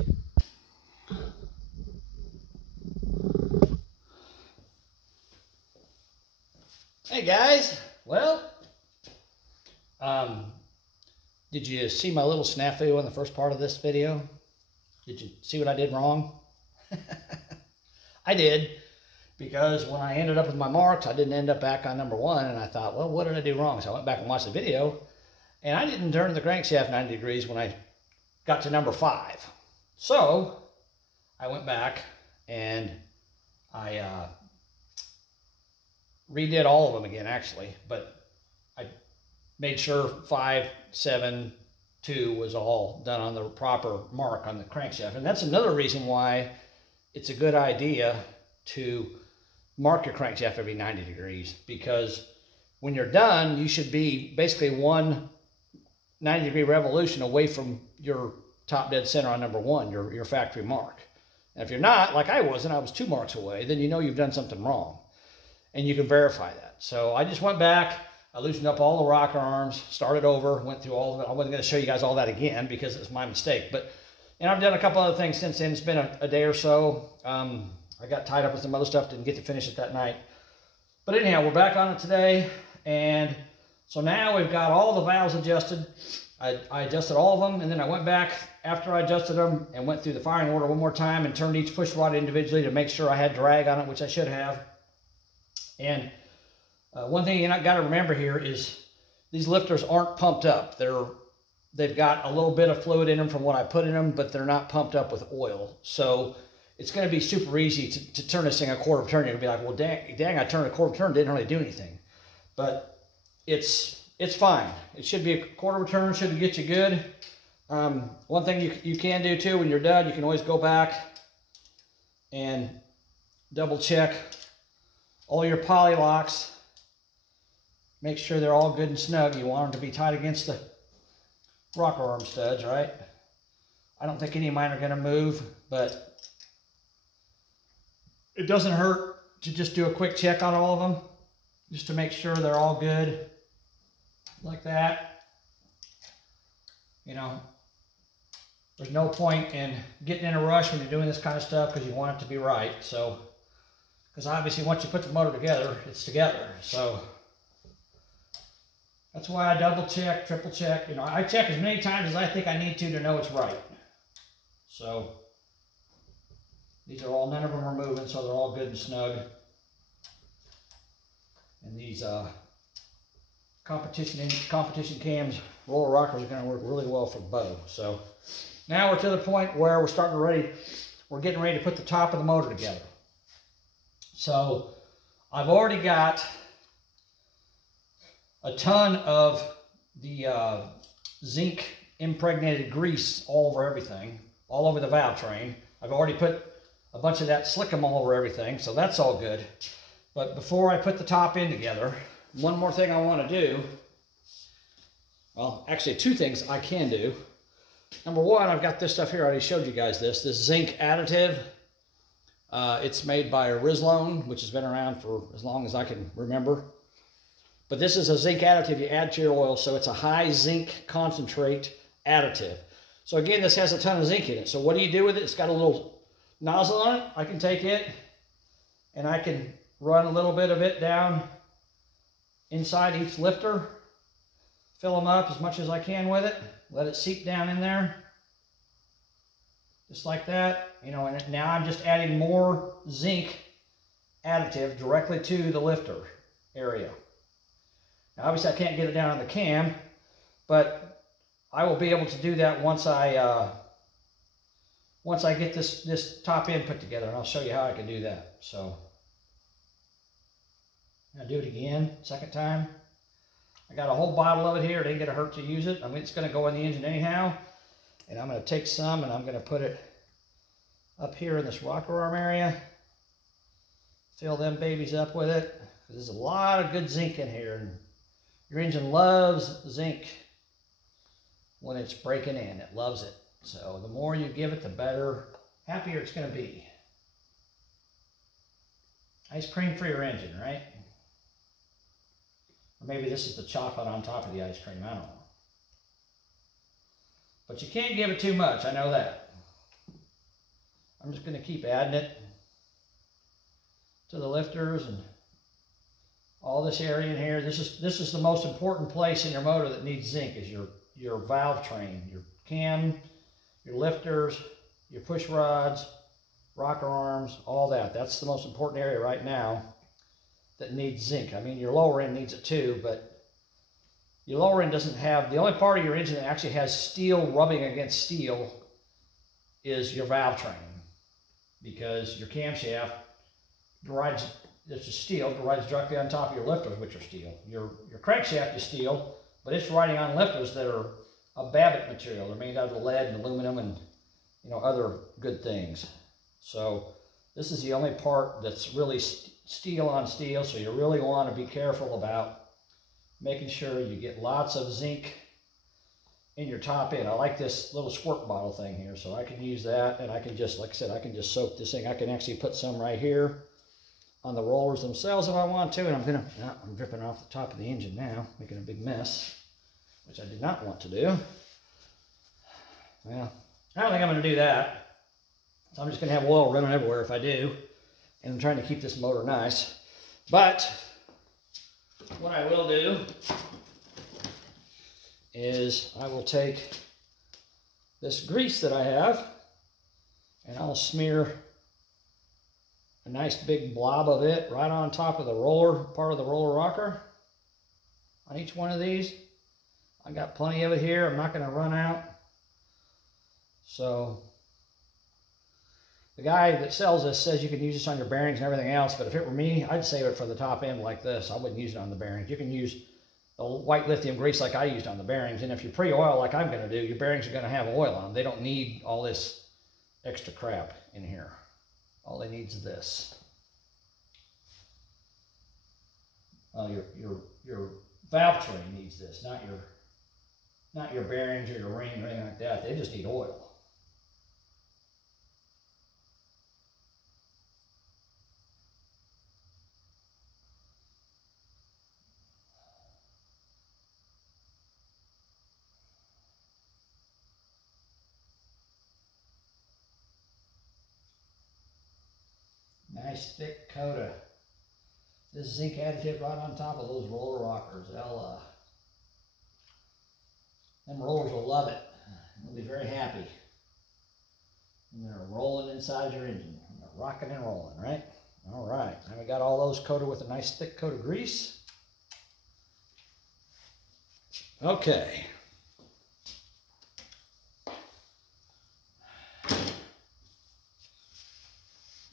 Hey, guys. Well, did you see my little snafu in the first part of this video? Did you see what I did wrong? I did, because when I ended up with my marks, I didn't end up back on number 1, and I thought, well, what did I do wrong? So I went back and watched the video, and I didn't turn the crankshaft 90 degrees when I got to number 5. So I went back and I redid all of them again, actually, but I made sure 5, 7, 2 was all done on the proper mark on the crankshaft. And that's another reason why it's a good idea to mark your crankshaft every 90 degrees, because when you're done, you should be basically 1 90-degree revolution away from your top dead center on number 1, your factory mark. And if you're not, like I wasn't, I was 2 marks away, then you know you've done something wrong. And you can verify that. So I just went back, I loosened up all the rocker arms, started over, went through all of it. I wasn't going to show you guys all that again because it's my mistake. And I've done a couple other things since then. It's been a day or so. I got tied up with some other stuff, didn't get to finish it that night. But anyhow, we're back on it today. And so now we've got all the valves adjusted. I adjusted all of them, and then I went back after I adjusted them and went through the firing order one more time and turned each push rod individually to make sure I had drag on it, which I should have. And one thing you got to remember here is these lifters aren't pumped up. They've got a little bit of fluid in them from what I put in them, but they're not pumped up with oil. So it's going to be super easy to turn this thing a quarter of a turn. You're going to be like, well, dang, I turned a quarter of a turn, didn't really do anything. But it's fine. It should be a quarter of a turn, should get you good. One thing you can do too, when you're done, you can always go back and double check all your poly locks. Make sure they're all good and snug. You want them to be tight against the rocker arm studs, right? I don't think any of mine are going to move, but it doesn't hurt to just do a quick check on all of them, just to make sure they're all good, like that. You know, there's no point in getting in a rush when you're doing this kind of stuff because you want it to be right. So, because obviously once you put the motor together, it's together. So that's why I double check, triple check. You know, I check as many times as I think I need to know it's right. So these are all, none of them are moving, so they're all good and snug. And these competition cams, roller rockers are going to work really well for bow. So now we're to the point where we're getting ready to put the top of the motor together. So I've already got a ton of the zinc impregnated grease all over everything, all over the valve train. I've already put a bunch of that slickum all over everything, so that's all good. But before I put the top end together, one more thing I want to do, well, actually two things I can do. Number one, I've got this stuff here. I already showed you guys this zinc additive. It's made by Rizlone, which has been around for as long as I can remember. But this is a zinc additive you add to your oil, so it's a high zinc concentrate additive. So again, this has a ton of zinc in it. So what do you do with it? It's got a little nozzle on it. I can take it and I can run a little bit of it down inside each lifter, fill them up as much as I can with it, let it seep down in there, just like that. You know, and now I'm just adding more zinc additive directly to the lifter area. Now, obviously I can't get it down on the cam, but I will be able to do that once I get this top end put together, and I'll show you how I can do that. So I'll do it again, second time. I got a whole bottle of it here. It ain't gonna hurt to use it. I mean, it's gonna go in the engine anyhow. And I'm gonna take some and I'm gonna put it up here in this rocker arm area. Fill them babies up with it. There's a lot of good zinc in here, and your engine loves zinc when it's breaking in. It loves it. So the more you give it, the better, happier it's gonna be. Ice cream for your engine, right? Or maybe this is the chocolate on top of the ice cream, I don't know. But you can't give it too much, I know that. I'm just gonna keep adding it to the lifters and all this area in here. This is the most important place in your motor that needs zinc, is your valve train, your cam, your lifters, your push rods, rocker arms, all that. That's the most important area right now that needs zinc. I mean, your lower end needs it too, but your lower end doesn't have, the only part of your engine that actually has steel rubbing against steel is your valve train, because your camshaft rides, it's just steel, it rides directly on top of your lifters, which are steel. Your crankshaft is steel, but it's riding on lifters that are a Babbitt material. They're made out of lead and aluminum and, you know, other good things. So this is the only part that's really steel on steel, so you really want to be careful about making sure you get lots of zinc in your top end. I like this little squirt bottle thing here, so I can use that, and I can just, like I said, I can just soak this thing. I can actually put some right here on the rollers themselves if I want to, and I'm dripping off the top of the engine now, making a big mess, which I did not want to do. Well, I don't think I'm going to do that. So I'm just going to have oil running everywhere if I do. And I'm trying to keep this motor nice. But what I will do is I will take this grease that I have and I'll smear a nice big blob of it right on top of the roller, part of the roller rocker on each one of these. I got plenty of it here. I'm not going to run out. So the guy that sells this says you can use this on your bearings and everything else, but if it were me, I'd save it for the top end like this. I wouldn't use it on the bearings. You can use the white lithium grease like I used on the bearings, and if you pre-oil like I'm going to do, your bearings are going to have oil on them. They don't need all this extra crap in here. All they need is this. Your valve train needs this, not your bearings or your ring or anything like that. They just need oil. Nice thick coat of this zinc additive right on top of those roller rockers. Them rollers will love it. They'll be very happy. And they're rolling inside your engine. They're rocking and rolling, right? All right. Now we got all those coated with a nice thick coat of grease. Okay.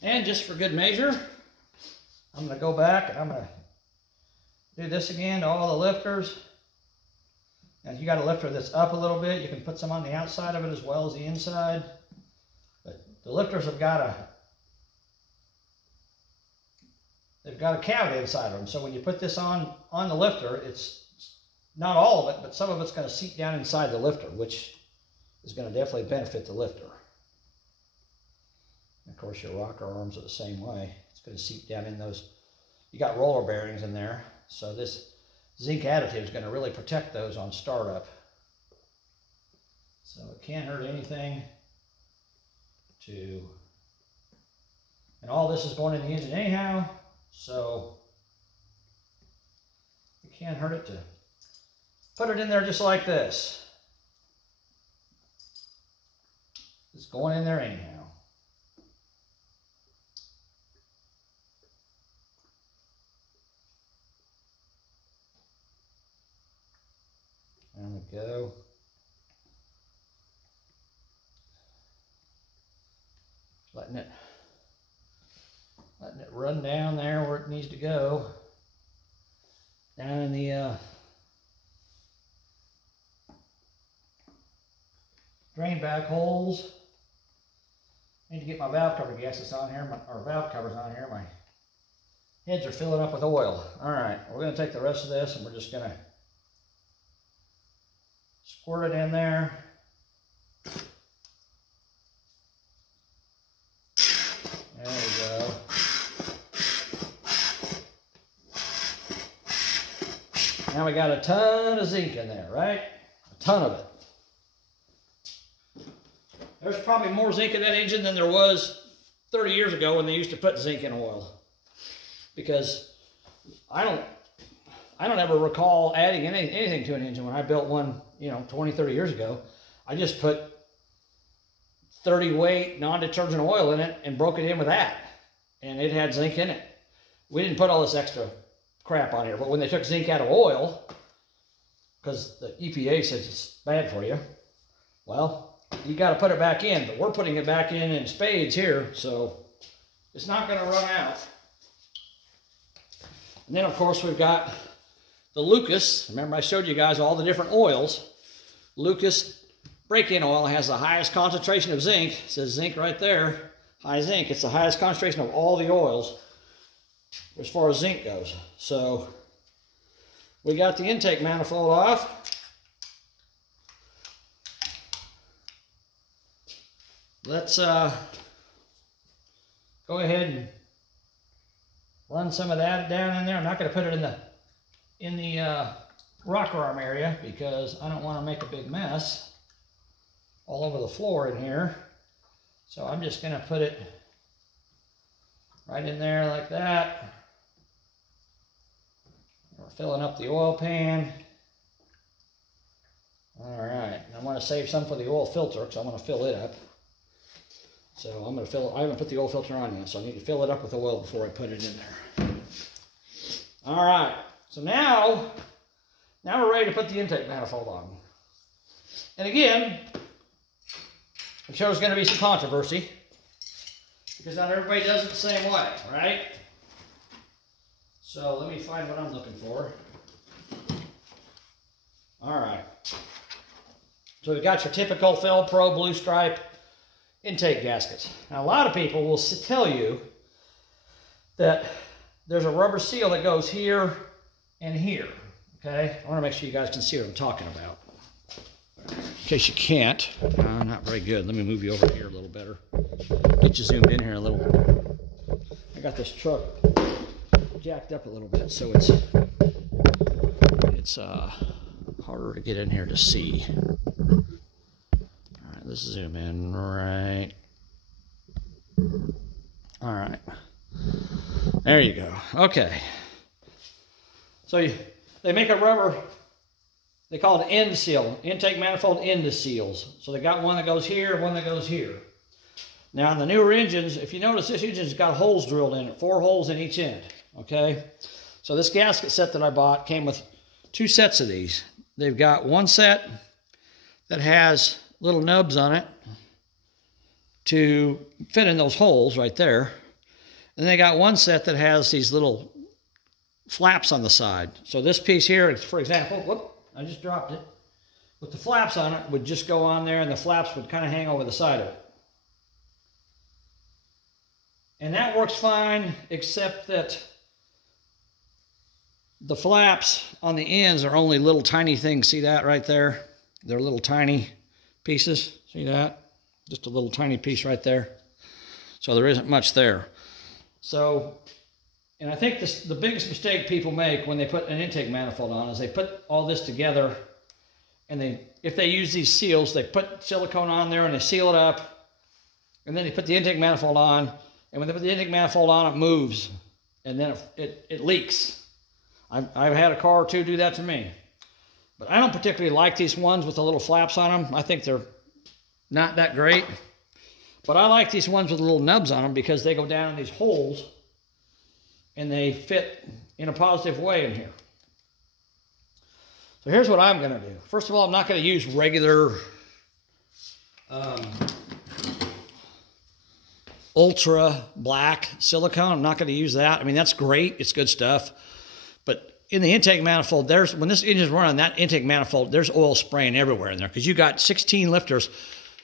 And just for good measure, I'm going to go back and I'm going to do this again to all the lifters. And you got a lifter that's up a little bit. You can put some on the outside of it as well as the inside. But the lifters have got a cavity inside of them. So when you put this on the lifter, it's not all of it, but some of it's going to seep down inside the lifter, which is going to definitely benefit the lifter. And of course, your rocker arms are the same way. It's going to seep down in those. You got roller bearings in there, so this zinc additive is going to really protect those on startup. So it can't hurt anything to, and all this is going in the engine anyhow, so it can't hurt it to put it in there just like this. It's going in there anyhow. There we go. Letting it run down there where it needs to go. Down in the drain back holes. Need to get my valve cover gaskets on here, or valve covers on here. My heads are filling up with oil. All right, we're going to take the rest of this and we're just going to squirt it in there. There we go. Now we got a ton of zinc in there, right? A ton of it. There's probably more zinc in that engine than there was 30 years ago when they used to put zinc in oil. Because I don't ever recall adding anything to an engine when I built one, 20, 30 years ago. I just put 30 weight non-detergent oil in it and broke it in with that. And it had zinc in it. We didn't put all this extra crap on here, but when they took zinc out of oil, because the EPA says it's bad for you, well, you got to put it back in, but we're putting it back in spades here, so it's not going to run out. And then, of course, we've got the Lucas. Remember, I showed you guys all the different oils. Lucas break-in oil has the highest concentration of zinc. It says zinc right there, high zinc. It's the highest concentration of all the oils as far as zinc goes. So we got the intake manifold off. Let's go ahead and run some of that down in there. I'm not going to put it in the rocker arm area because I don't want to make a big mess all over the floor in here. So I'm just going to put it right in there like that. We're filling up the oil pan. All right, I want to save some for the oil filter because I want to fill it up. So I'm going to fill it. I haven't put the oil filter on yet, so I need to fill it up with oil before I put it in there. All right, so now we're ready to put the intake manifold on. And again, I'm sure there's going to be some controversy because not everybody does it the same way, right? So let me find what I'm looking for. All right. So we've got your typical Fel-Pro blue stripe intake gaskets. Now a lot of people will tell you that there's a rubber seal that goes here and here, okay? I want to make sure you guys can see what I'm talking about. In case you can't, not very good. Let me move you over here a little better. Get you zoomed in here a little. I got this truck jacked up a little bit, so it's harder to get in here to see. All right, let's zoom in right. All right, there you go. Okay, so they make a rubber. They call it end seal, intake manifold end seals. So they got one that goes here, one that goes here. Now in the newer engines, if you notice, this engine's got holes drilled in it, 4 holes in each end, okay? So this gasket set that I bought came with 2 sets of these. They've got one set that has little nubs on it to fit in those holes right there. And they got one set that has these little flaps on the side. So this piece here, for example, whoop, I just dropped it. With the flaps on it, would just go on there and the flaps would kind of hang over the side of it. And that works fine, except that the flaps on the ends are only little tiny things. See that right there? They're little tiny pieces. See that? Just a little tiny piece right there. So there isn't much there. So, and I think the biggest mistake people make when they put an intake manifold on is they put all this together, and if they use these seals, they put silicone on there and they seal it up, and then they put the intake manifold on, and when they put the intake manifold on, it moves, and then it leaks. I've had a car or two do that to me. But I don't particularly like these ones with the little flaps on them. I think they're not that great. But I like these ones with the little nubs on them because they go down in these holes and they fit in a positive way in here. So here's what I'm going to do. First of all, I'm not going to use regular ultra black silicone. I'm not going to use that. I mean, that's great. It's good stuff. But in the intake manifold, when this engine's running, that intake manifold, there's oil spraying everywhere in there because you got 16 lifters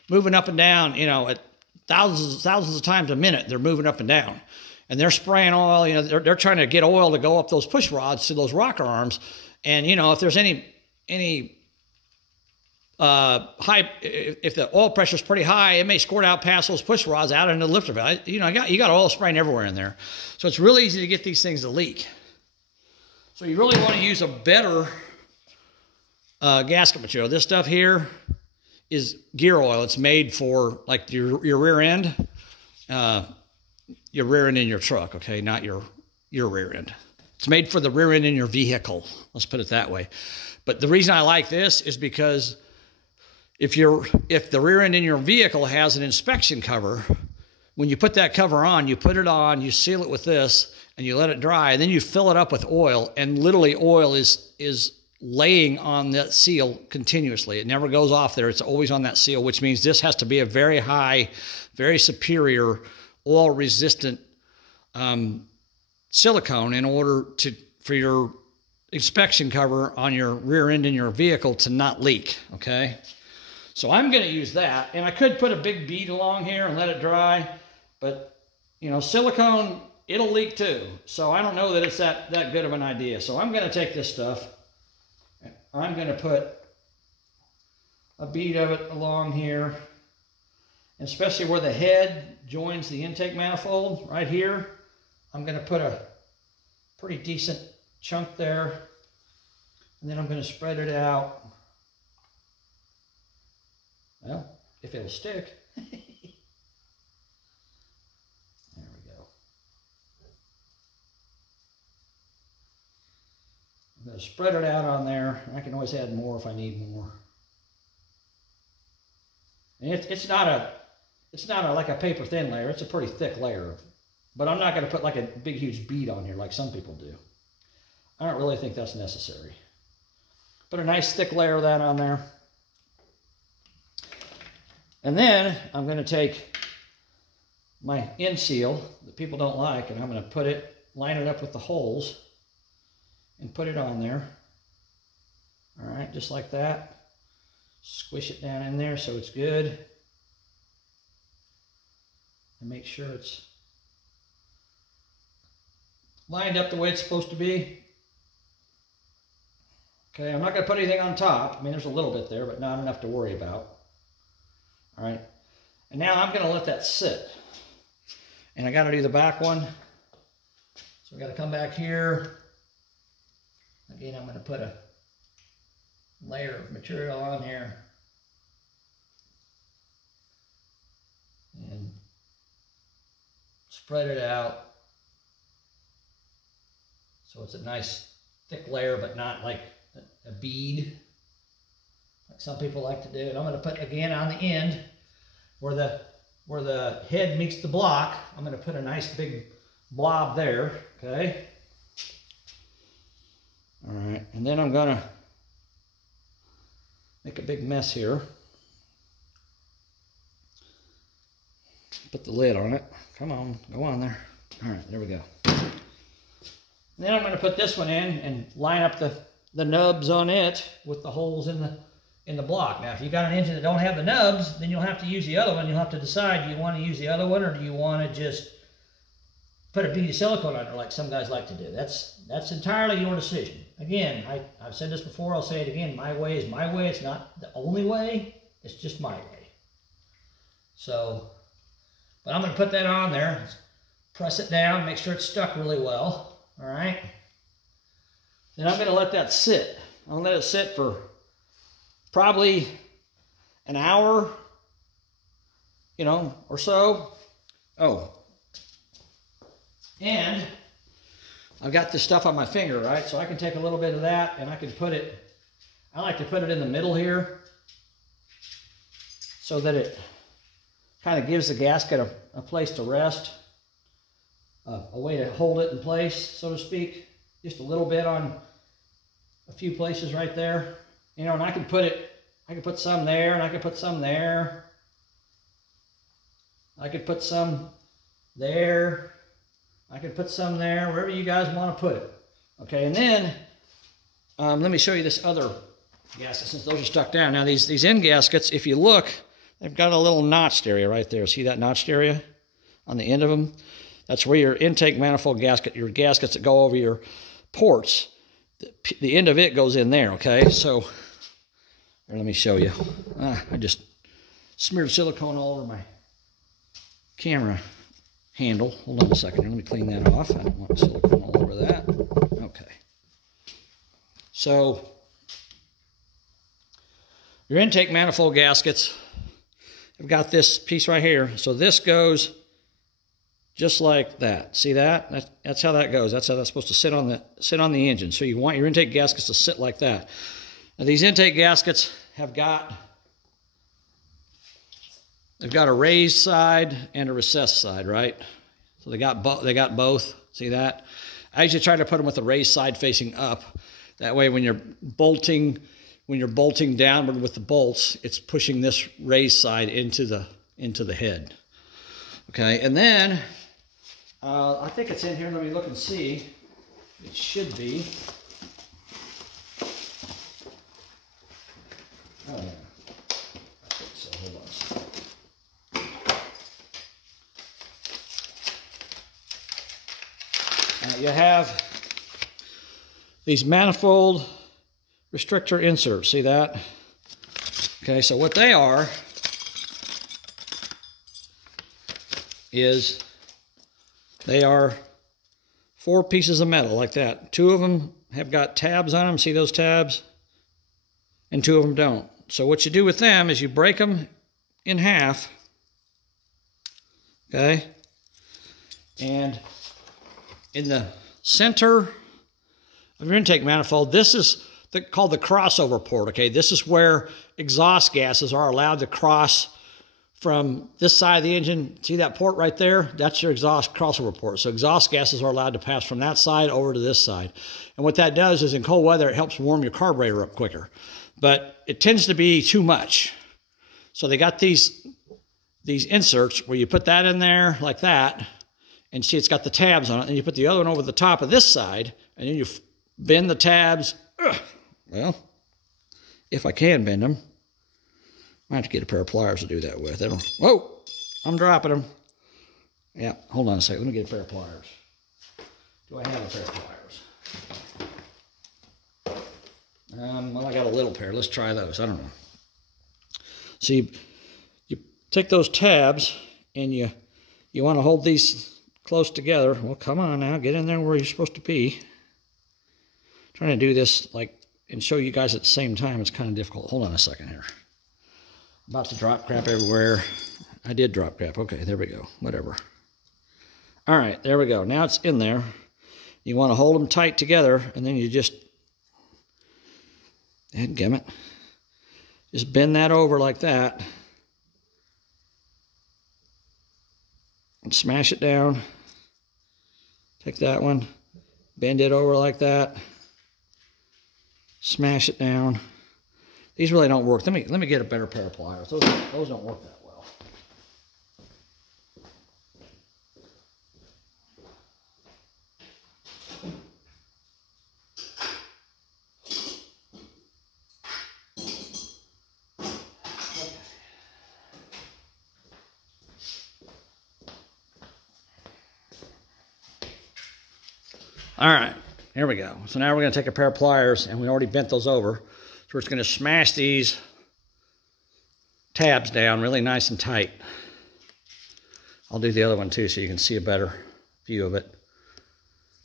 moving up and down, you know, at thousands of times a minute. They're moving up and down. And they're spraying oil, you know, they're trying to get oil to go up those push rods to those rocker arms. And, you know, if there's any high, if the oil pressure is pretty high, it may squirt out past those push rods out into the lifter valve. You know, you got oil spraying everywhere in there. So it's really easy to get these things to leak. So you really want to use a better gasket material. This stuff here is gear oil. It's made for like your rear end. Your rear end in your truck, okay, not your rear end. It's made for the rear end in your vehicle. Let's put it that way. But the reason I like this is because if the rear end in your vehicle has an inspection cover, when you put that cover on, you put it on, you seal it with this, and you let it dry, and then you fill it up with oil, and literally oil is laying on that seal continuously. It never goes off there. It's always on that seal, which means this has to be a very high, very superior oil-resistant silicone in order for your inspection cover on your rear end in your vehicle to not leak, okay? So I'm going to use that, and I could put a big bead along here and let it dry, but, you know, silicone, it'll leak too. So I don't know that it's that good of an idea. So I'm going to take this stuff, and I'm going to put a bead of it along here, and especially where the head joins the intake manifold right here. I'm going to put a pretty decent chunk there, and then I'm going to spread it out. Well, if it'll stick. There we go. I'm going to spread it out on there. I can always add more if I need more. And it's not like a paper thin layer. It's a pretty thick layer. But I'm not going to put like a big huge bead on here like some people do. I don't really think that's necessary. Put a nice thick layer of that on there. And then I'm going to take my end seal that people don't like, and I'm going to line it up with the holes and put it on there. All right, just like that. Squish it down in there so it's good. And make sure it's lined up the way it's supposed to be. Okay, I'm not going to put anything on top. I mean, there's a little bit there, but not enough to worry about. All right, and now I'm going to let that sit. And I got to do the back one. So I got to come back here. Again, I'm going to put a layer of material on here. And spread it out. So it's a nice thick layer, but not like a bead, like some people like to do. And I'm going to put, again, on the end, where the head meets the block, I'm going to put a nice big blob there, okay? All right, and then I'm going to make a big mess here. Put the lid on it. Come on, go on there. All right, there we go. And then I'm going to put this one in and line up the nubs on it with the holes in the block. Now, if you got an engine that don't have the nubs, then you'll have to use the other one. You'll have to decide, do you want to use the other one, or do you want to just put a bead of silicone under like some guys like to do? That's entirely your decision. Again, I've said this before, I'll say it again, my way is my way. It's not the only way, it's just my way. So, but I'm going to put that on there, press it down, make sure it's stuck really well, all right? Then I'm going to let that sit. I'm going to let it sit for probably an hour, you know, or so. Oh, and I've got this stuff on my finger, right? So I can take a little bit of that and I can put it, I like to put it in the middle here so that it kind of gives the gasket a place to rest, a way to hold it in place, so to speak. Just a little bit on a few places right there. You know, and I can put some there, and I can put some there. I could put some there. I could put some there, wherever you guys want to put it. Okay, and then let me show you this other gasket, since those are stuck down. Now these end gaskets, if you look, they've got a little notched area right there. See that notched area on the end of them? That's where your intake manifold gasket, your gaskets that go over your ports, the end of it goes in there, okay? So, here, let me show you. I just smeared silicone all over my camera handle. Hold on a second here. Let me clean that off. I don't want silicone all over that. Okay. So, your intake manifold gaskets, I've got this piece right here. So this goes just like that. See that? That's how that goes. That's how that's supposed to sit on the engine. So you want your intake gaskets to sit like that. Now these intake gaskets they've got a raised side and a recessed side, right? So they got both. See that? I usually try to put them with the raised side facing up. That way when you're bolting downward with the bolts, it's pushing this raised side into the head. Okay, and then I think it's in here. Let me look and see. It should be. Oh yeah. I think so. Hold on a second. You have these manifold restrictor inserts. See that? Okay, so what they are is they are 4 pieces of metal like that. 2 of them have got tabs on them. See those tabs? And 2 of them don't. So what you do with them is you break them in half. Okay? And in the center of your intake manifold, this is called the crossover port. Okay? This is where exhaust gases are allowed to cross from this side of the engine. See that port right there? That's your exhaust crossover port. So exhaust gases are allowed to pass from that side over to this side. And what that does is in cold weather, it helps warm your carburetor up quicker. But it tends to be too much. So they got these inserts where you put that in there like that, and see it's got the tabs on it, and you put the other one over the top of this side, and then you bend the tabs. Well, if I can bend them. I have to get a pair of pliers to do that with. Whoa, I'm dropping them. Yeah, hold on a second. Let me get a pair of pliers. Do I have a pair of pliers? Well, I got a little pair. Let's try those. I don't know. See, you take those tabs and you want to hold these close together. Well, come on now. Get in there where you're supposed to be. I'm trying to do this and show you guys at the same time. It's kind of difficult. Hold on a second here. About to drop crap everywhere. I did drop crap. Okay, there we go. Whatever. All right, there we go. Now it's in there. You want to hold them tight together, and then you just, dadgummit, just bend that over like that. And smash it down. Take that one, bend it over like that. Smash it down. These really don't work. Let me get a better pair of pliers. Those don't work that well. All right, here we go. So now we're going to take a pair of pliers, and we already bent those over. So we're just going to smash these tabs down really nice and tight. I'll do the other one too so you can see a better view of it.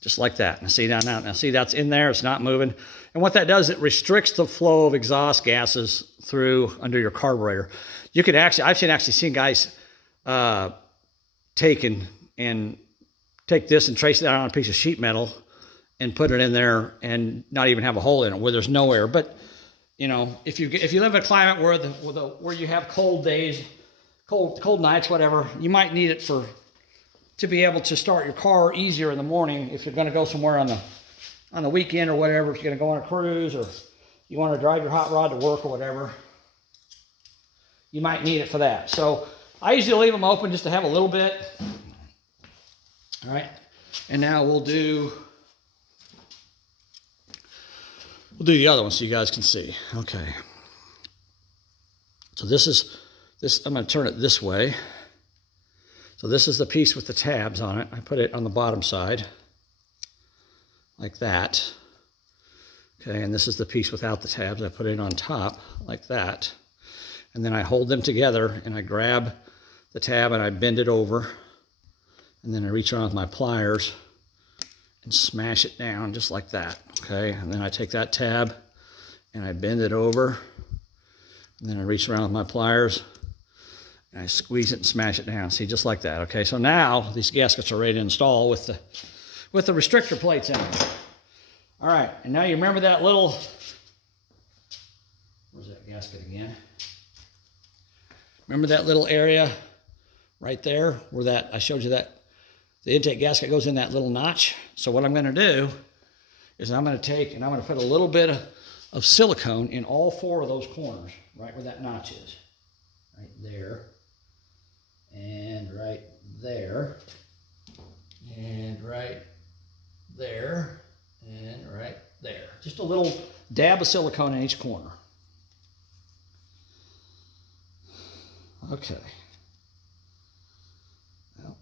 Just like that. Now see, now see that's in there, it's not moving. And what that does, it restricts the flow of exhaust gases through under your carburetor. You could actually, I've seen guys take this and trace that on a piece of sheet metal and put it in there and not even have a hole in it where there's no air. But you know, if you live in a climate where you have cold days, cold nights, whatever, you might need it to be able to start your car easier in the morning if you're going to go somewhere on the weekend or whatever. If you're going to go on a cruise or you want to drive your hot rod to work or whatever, you might need it for that. So I usually leave them open just to have a little bit. All right, and now we'll do the other one so you guys can see. Okay. So I'm going to turn it this way. So this is the piece with the tabs on it. I put it on the bottom side like that. Okay, and this is the piece without the tabs. I put it on top like that. And then I hold them together and I grab the tab and I bend it over. And then I reach around with my pliers and smash it down just like that. Okay, and then I take that tab and I bend it over. And then I reach around with my pliers and I squeeze it and smash it down. See, just like that. Okay, so now these gaskets are ready to install with the restrictor plates in them. All right, and now you remember that little, where's that gasket again? Remember that little area right there where that, I showed you that the intake gasket goes in that little notch? So what I'm going to do is I'm going to take and I'm going to put a little bit of silicone in all four of those corners, right where that notch is. Right there, and right there, and right there, and right there. Just a little dab of silicone in each corner. Okay. Well.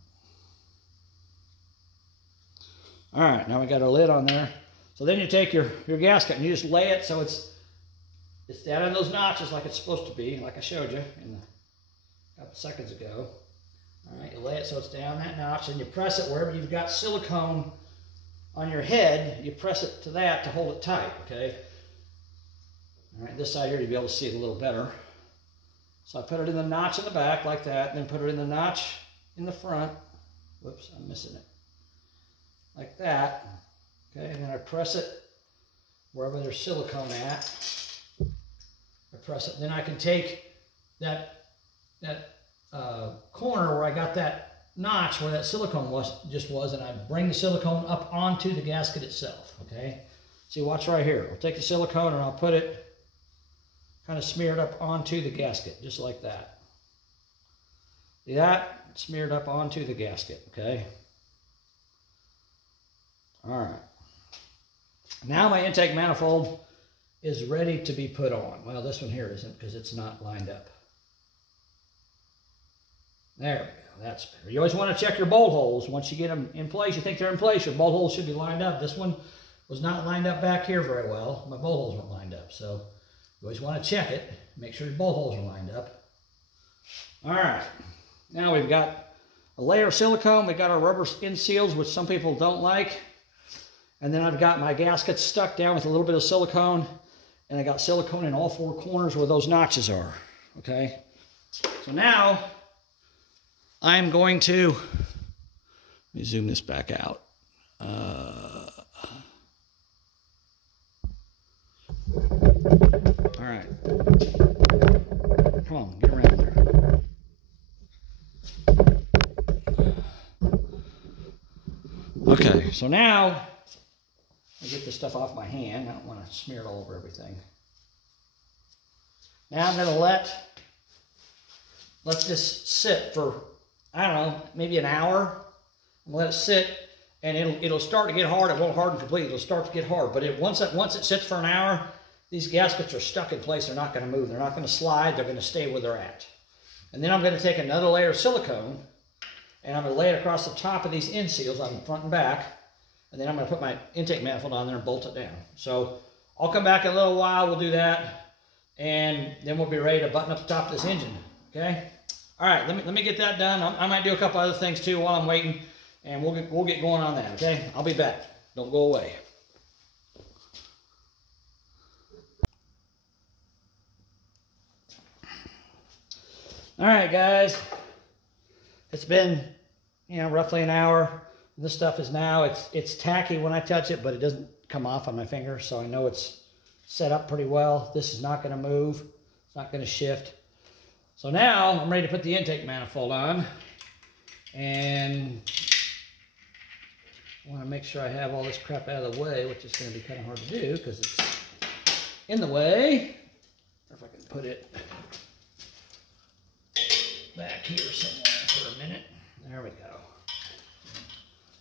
All right, now we got our lid on there. So then you take your gasket and you just lay it so it's down in those notches like it's supposed to be, like I showed you a couple seconds ago. All right, you lay it so it's down that notch and you press it wherever you've got silicone on your head, you press it to that to hold it tight, okay? All right, this side here you'll be able to see it a little better. So I put it in the notch in the back like that, and then put it in the notch in the front. Whoops, I'm missing it. Like that. Okay, and then I press it wherever there's silicone at. I press it. Then I can take that corner where I got that notch where that silicone was, and I bring the silicone up onto the gasket itself. Okay, see, watch right here. I'll take the silicone and I'll put it kind of smeared up onto the gasket, just like that. See that? Smeared up onto the gasket, okay? All right. Now my intake manifold is ready to be put on. Well, this one here isn't because it's not lined up. There we go, that's better. You always want to check your bolt holes. Once you get them in place, you think they're in place, your bolt holes should be lined up. This one was not lined up back here very well. My bolt holes weren't lined up, so you always want to check it, make sure your bolt holes are lined up. All right, now we've got a layer of silicone. We've got our rubber in seals, which some people don't like. And then I've got my gaskets stuck down with a little bit of silicone, and I got silicone in all four corners where those notches are, okay? So now I'm going to, let me zoom this back out. All right, come on, get around there. Okay, so now I get this stuff off my hand. I don't want to smear it all over everything. Now I'm going to let this sit for, I don't know, maybe an hour. Let it sit, and it'll start to get hard. It won't harden completely. It'll start to get hard. But once it sits for an hour, these gaskets are stuck in place. They're not going to move. They're not going to slide. They're going to stay where they're at. And then I'm going to take another layer of silicone, and I'm going to lay it across the top of these end seals on the front and back. and then I'm going to put my intake manifold on there and bolt it down. So I'll come back in a little while, we'll do that, and then we'll be ready to button up the top of this engine, okay? All right, let me get that done. I might do a couple other things too while I'm waiting, and we'll get going on that, okay? I'll be back. Don't go away. All right, guys. It's been, roughly an hour. This stuff is now, it's tacky when I touch it, but it doesn't come off on my finger, so I know it's set up pretty well. This is not going to move. It's not going to shift. So now I'm ready to put the intake manifold on, and I want to make sure I have all this crap out of the way, which is going to be kind of hard to do because it's in the way. Or if I can put it back here somewhere for a minute. There we go.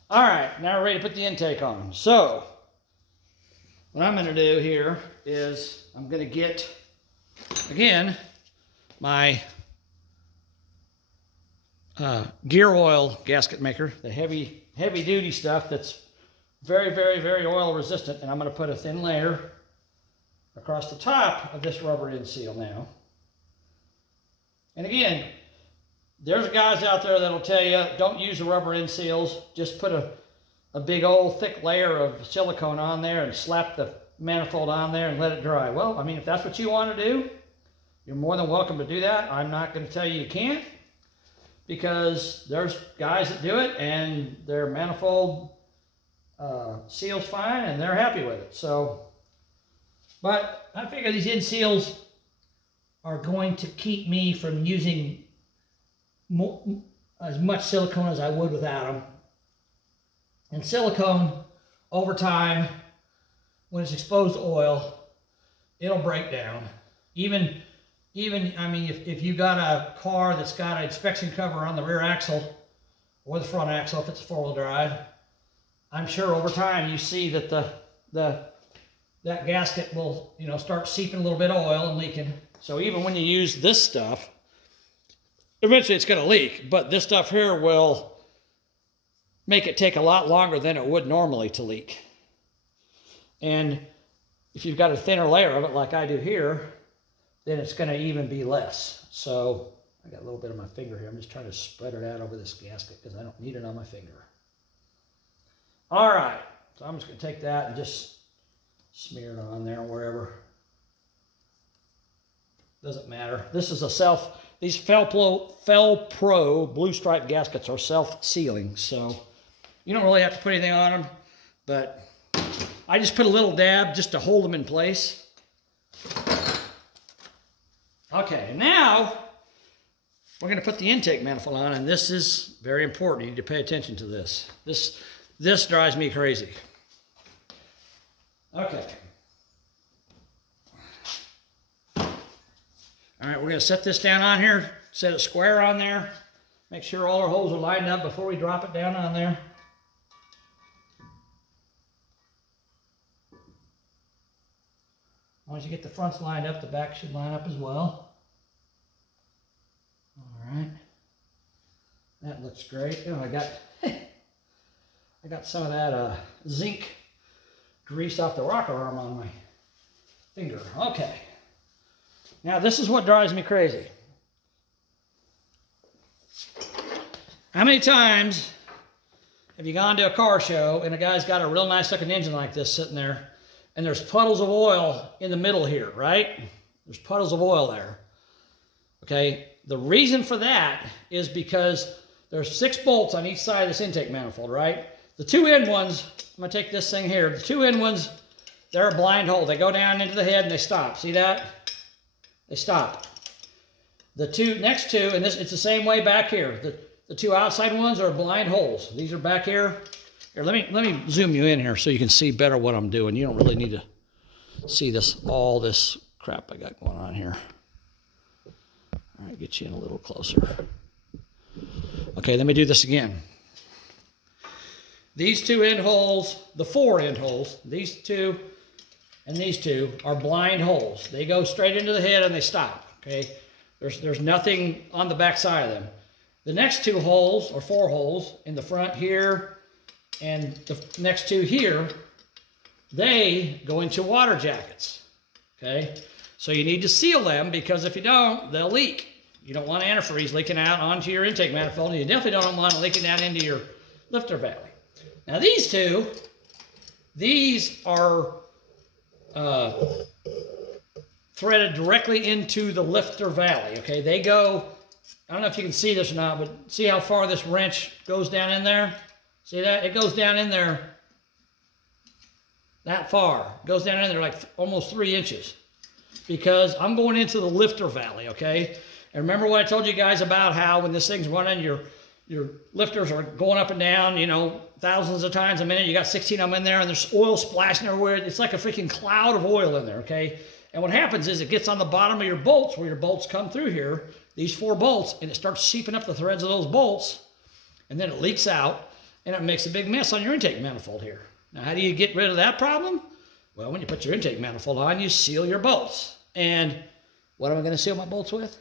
All right, now we're ready to put the intake on. So what I'm going to do here is I'm going to get, again, my gear oil gasket maker, the heavy duty stuff that's very, very, very oil resistant, and I'm going to put a thin layer across the top of this rubber end seal now. And again, there's guys out there that'll tell you don't use the rubber end seals, just put a big old thick layer of silicone on there and slap the manifold on there and let it dry. Well, I mean, if that's what you want to do, you're more than welcome to do that. I'm not going to tell you you can't, because there's guys that do it and their manifold seals fine and they're happy with it. So, but I figure these end seals are going to keep me from using as much silicone as I would without them. And silicone, over time, when it's exposed to oil, it'll break down. Even I mean, if you got a car that's got an inspection cover on the rear axle or the front axle, if it's a four-wheel drive, I'm sure over time you see that that gasket will, start seeping a little bit of oil and leaking. So even when you use this stuff, eventually it's going to leak, but this stuff here will make it take a lot longer than it would normally to leak. And if you've got a thinner layer of it like I do here, then it's going to even be less. So I got a little bit of my finger here. I'm just trying to spread it out over this gasket because I don't need it on my finger. All right, so I'm just going to take that and just smear it on there wherever. Doesn't matter. This is these Fel-Pro blue stripe gaskets are self-sealing, so you don't really have to put anything on them, but I just put a little dab just to hold them in place. Okay, now we're going to put the intake manifold on, and this is very important. You need to pay attention to this. This drives me crazy. Okay. All right, we're going to set this down on here, set it square on there, make sure all our holes are lined up before we drop it down on there. Once you get the fronts lined up, the back should line up as well. All right, that looks great. Oh, I got some of that zinc grease off the rocker arm on my finger. Okay. Now, this is what drives me crazy. How many times have you gone to a car show and a guy's got a real nice looking engine like this sitting there, and there's puddles of oil in the middle here, right? There's puddles of oil there. Okay, the reason for that is because there's 6 bolts on each side of this intake manifold, right? The 2 end ones, I'm gonna take this thing here, the 2 end ones, they're a blind hole. They go down into the head and they stop. See that? They stop. The next two, and it's the same way back here. The 2 outside ones are blind holes. These are back here. Here, let me zoom you in here so you can see better what I'm doing. You don't really need to see all this crap I got going on here. All right, get you in a little closer. Okay, let me do this again. These 2 end holes, the 4 end holes, these 2 and these 2 are blind holes. They go straight into the head and they stop, okay? There's nothing on the back side of them. The next 2 holes, or 4 holes, in the front here and the next two here, they go into water jackets, okay? So you need to seal them, because if you don't, they'll leak. You don't want antifreeze leaking out onto your intake manifold, and you definitely don't want it leaking down into your lifter valley. Now these two, these are threaded directly into the lifter valley, okay? They go, I don't know if you can see this or not, but see how far this wrench goes down in there? See that? It goes down in there that far. It goes down in there like almost 3 inches, because I'm going into the lifter valley, okay? And remember what I told you guys about how when this thing's running, your lifters are going up and down, you know, thousands of times a minute. You got 16 of them in there, and there's oil splashing everywhere. It's like a freaking cloud of oil in there, okay? And what happens is it gets on the bottom of your bolts, where your bolts come through here, these 4 bolts, and it starts seeping up the threads of those bolts, and then it leaks out, and it makes a big mess on your intake manifold here. Now, how do you get rid of that problem? Well, when you put your intake manifold on, you seal your bolts. And what am I going to seal my bolts with?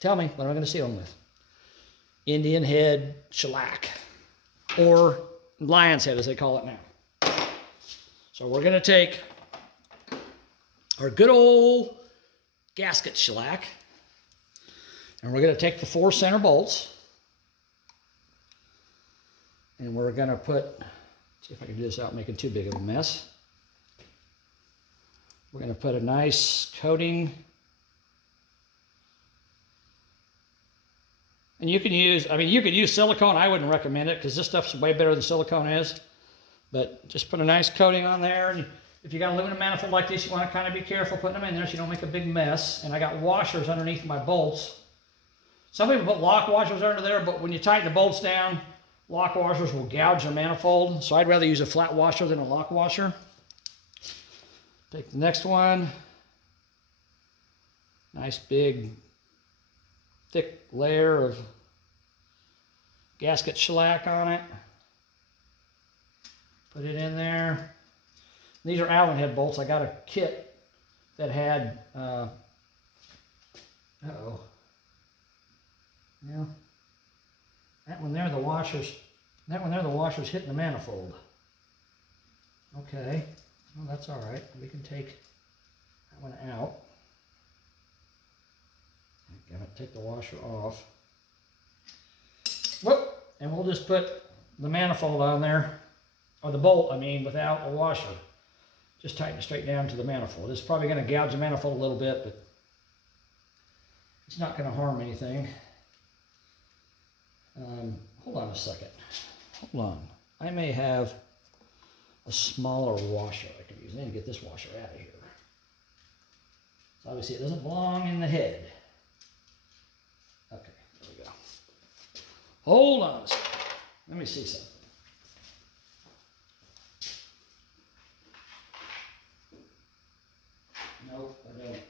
Tell me, what am I going to seal them with? Indian head shellac, or lion's head as they call it now. So we're going to take our good old gasket shellac, and we're going to take the 4 center bolts, and we're going to put, see if I can do this without making too big of a mess. We're going to put a nice coating. And you can use, I mean, you could use silicone. I wouldn't recommend it, because this stuff's way better than silicone is. But just put a nice coating on there. And if you got a aluminum manifold like this, you want to kind of be careful putting them in there so you don't make a big mess. And I got washers underneath my bolts. Some people put lock washers under there, but when you tighten the bolts down, lock washers will gouge your manifold. So I'd rather use a flat washer than a lock washer. Take the next one. Nice big thick layer of gasket shellac on it. Put it in there. These are Allen head bolts. I got a kit that had, yeah, that one there, the washers hitting the manifold. Okay, well, that's all right. We can take that one out. Take the washer off. Whoop! And we'll just put the manifold on there, or the bolt, I mean, without a washer. Just tighten it straight down to the manifold. It's probably going to gouge the manifold a little bit, but it's not going to harm anything. Hold on a second. Hold on. I may have a smaller washer I can use. I need to get this washer out of here. So obviously it doesn't belong in the head. Okay, there we go. Hold on a second. Let me see something. Nope, I don't. Okay.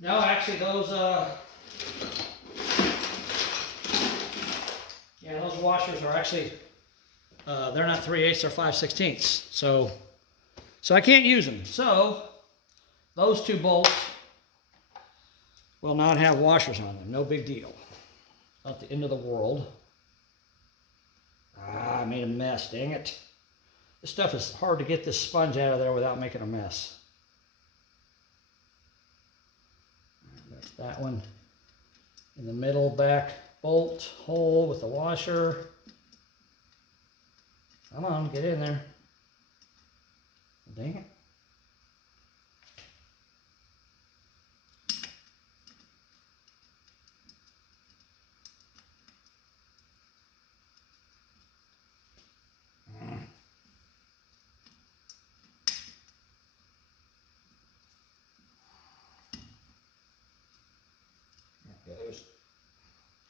No, actually those, yeah, those washers are actually, they're not 3/8, they're 5/16. So I can't use them. So those 2 bolts will not have washers on them. No big deal. Not the end of the world. Ah, I made a mess, dang it. This stuff is hard to get this sponge out of there without making a mess. That's that one in the middle back bolt hole with the washer. Come on, get in there. Dang it.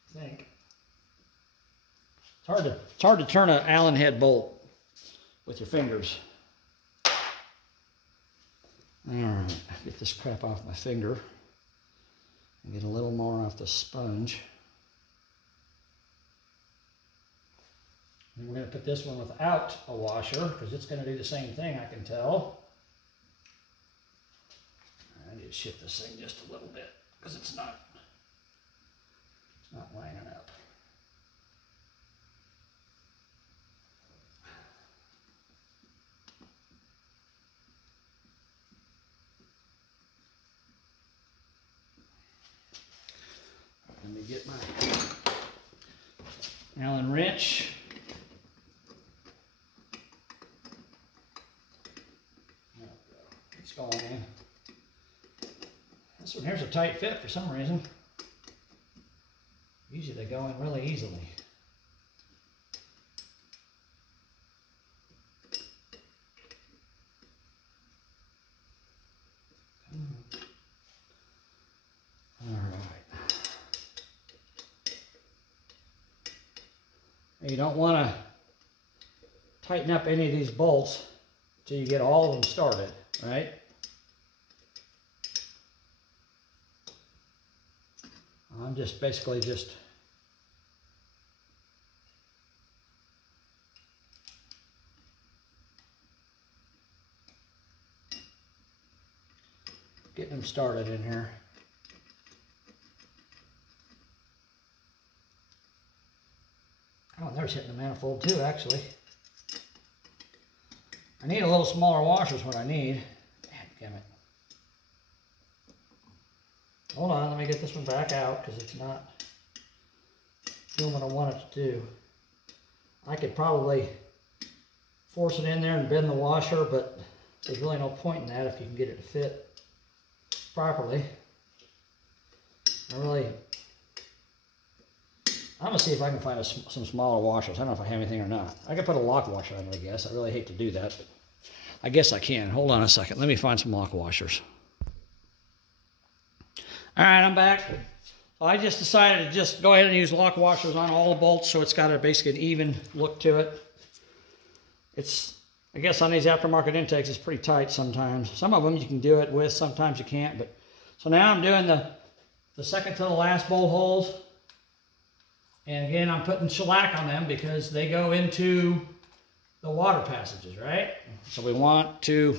I think. It's hard to turn an Allen head bolt with your fingers. All right, get this crap off my finger and get a little more off the sponge. And we're going to put this one without a washer because it's going to do the same thing, I can tell. I need to shift this thing just a little bit because it's not lining up. me get my Allen wrench. There we go. It's going in. This one here's a tight fit for some reason. Usually they go in really easily. You don't want to tighten up any of these bolts until you get all of them started, right? I'm just basically just getting them started in here. Oh, and there's hitting the manifold too, actually. I need a little smaller washer is what I need. Damn it. Hold on, let me get this one back out because it's not doing what I want it to do. I could probably force it in there and bend the washer, but there's really no point in that if you can get it to fit properly. I'm gonna see if I can find some smaller washers. I don't know if I have anything or not. I could put a lock washer on it, I guess. I really hate to do that, but I guess I can. Hold on a second. Let me find some lock washers. All right, I'm back. So I just decided to just go ahead and use lock washers on all the bolts, so it's got basically an even look to it. I guess on these aftermarket intakes, it's pretty tight sometimes. Some of them you can do it with, sometimes you can't. But so now I'm doing the second to the last bolt holes. And again, I'm putting shellac on them because they go into the water passages, right? So we want to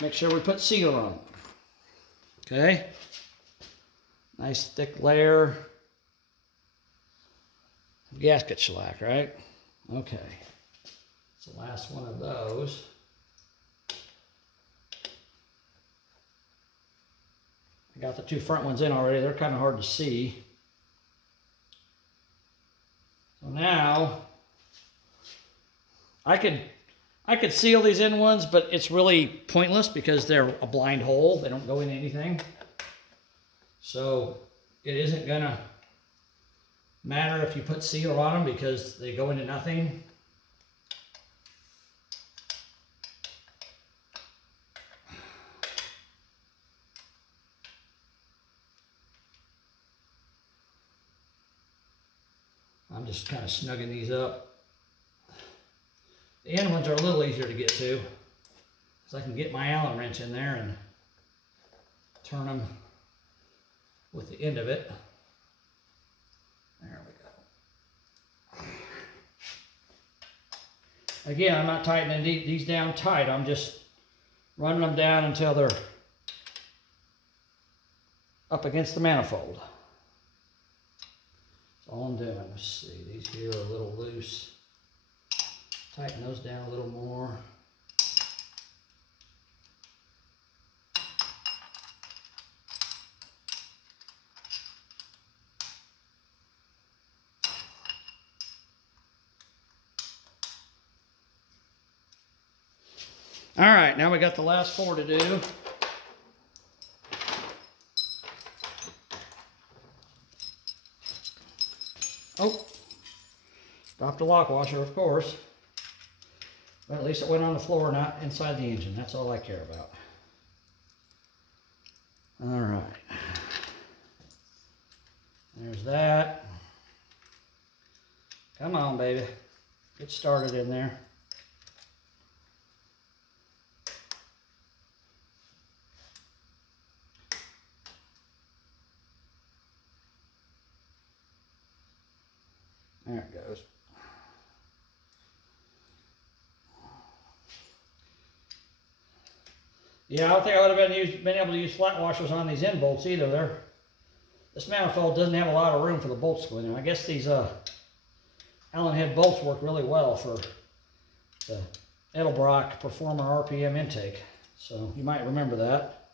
make sure we put sealer on them. Okay? Nice thick layer of gasket shellac, right? Okay. It's the last one of those. I got the two front ones in already. They're kind of hard to see. So now, I could seal these in ones, but it's really pointless because they're a blind hole. They don't go into anything. So it isn't gonna matter if you put sealer on them because they go into nothing. I'm just kind of snugging these up. The end ones are a little easier to get to because I can get my Allen wrench in there and turn them with the end of it. There we go. Again, I'm not tightening these down tight. I'm just running them down until they're up against the manifold. That's all I'm doing. Let's see, these here are a little loose. Tighten those down a little more. All right, now we got the last four to do. Oh, dropped a lock washer, of course. But at least it went on the floor, not inside the engine. That's all I care about. All right. There's that. Come on, baby. Get started in there. There it goes. Yeah, I don't think I would have been able to use flat washers on these end bolts either. This manifold doesn't have a lot of room for the bolts to go in there. I guess these Allen head bolts work really well for the Edelbrock Performer RPM intake. So you might remember that.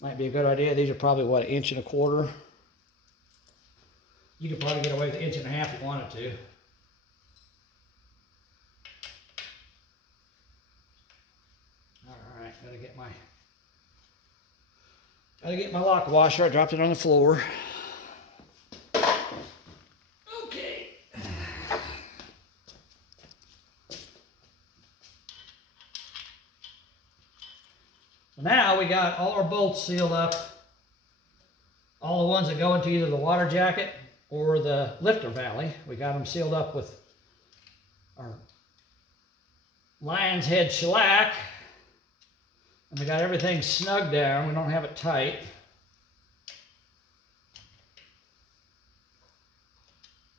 Might be a good idea. These are probably, what, 1.25 inches. You could probably get away with 1.5 inches if you wanted to. All right, gotta get my lock washer. I dropped it on the floor. Okay. Now we got all our bolts sealed up. All the ones that go into either the water jacket or the lifter valley. We got them sealed up with our lion's head shellac. And we got everything snug down. We don't have it tight.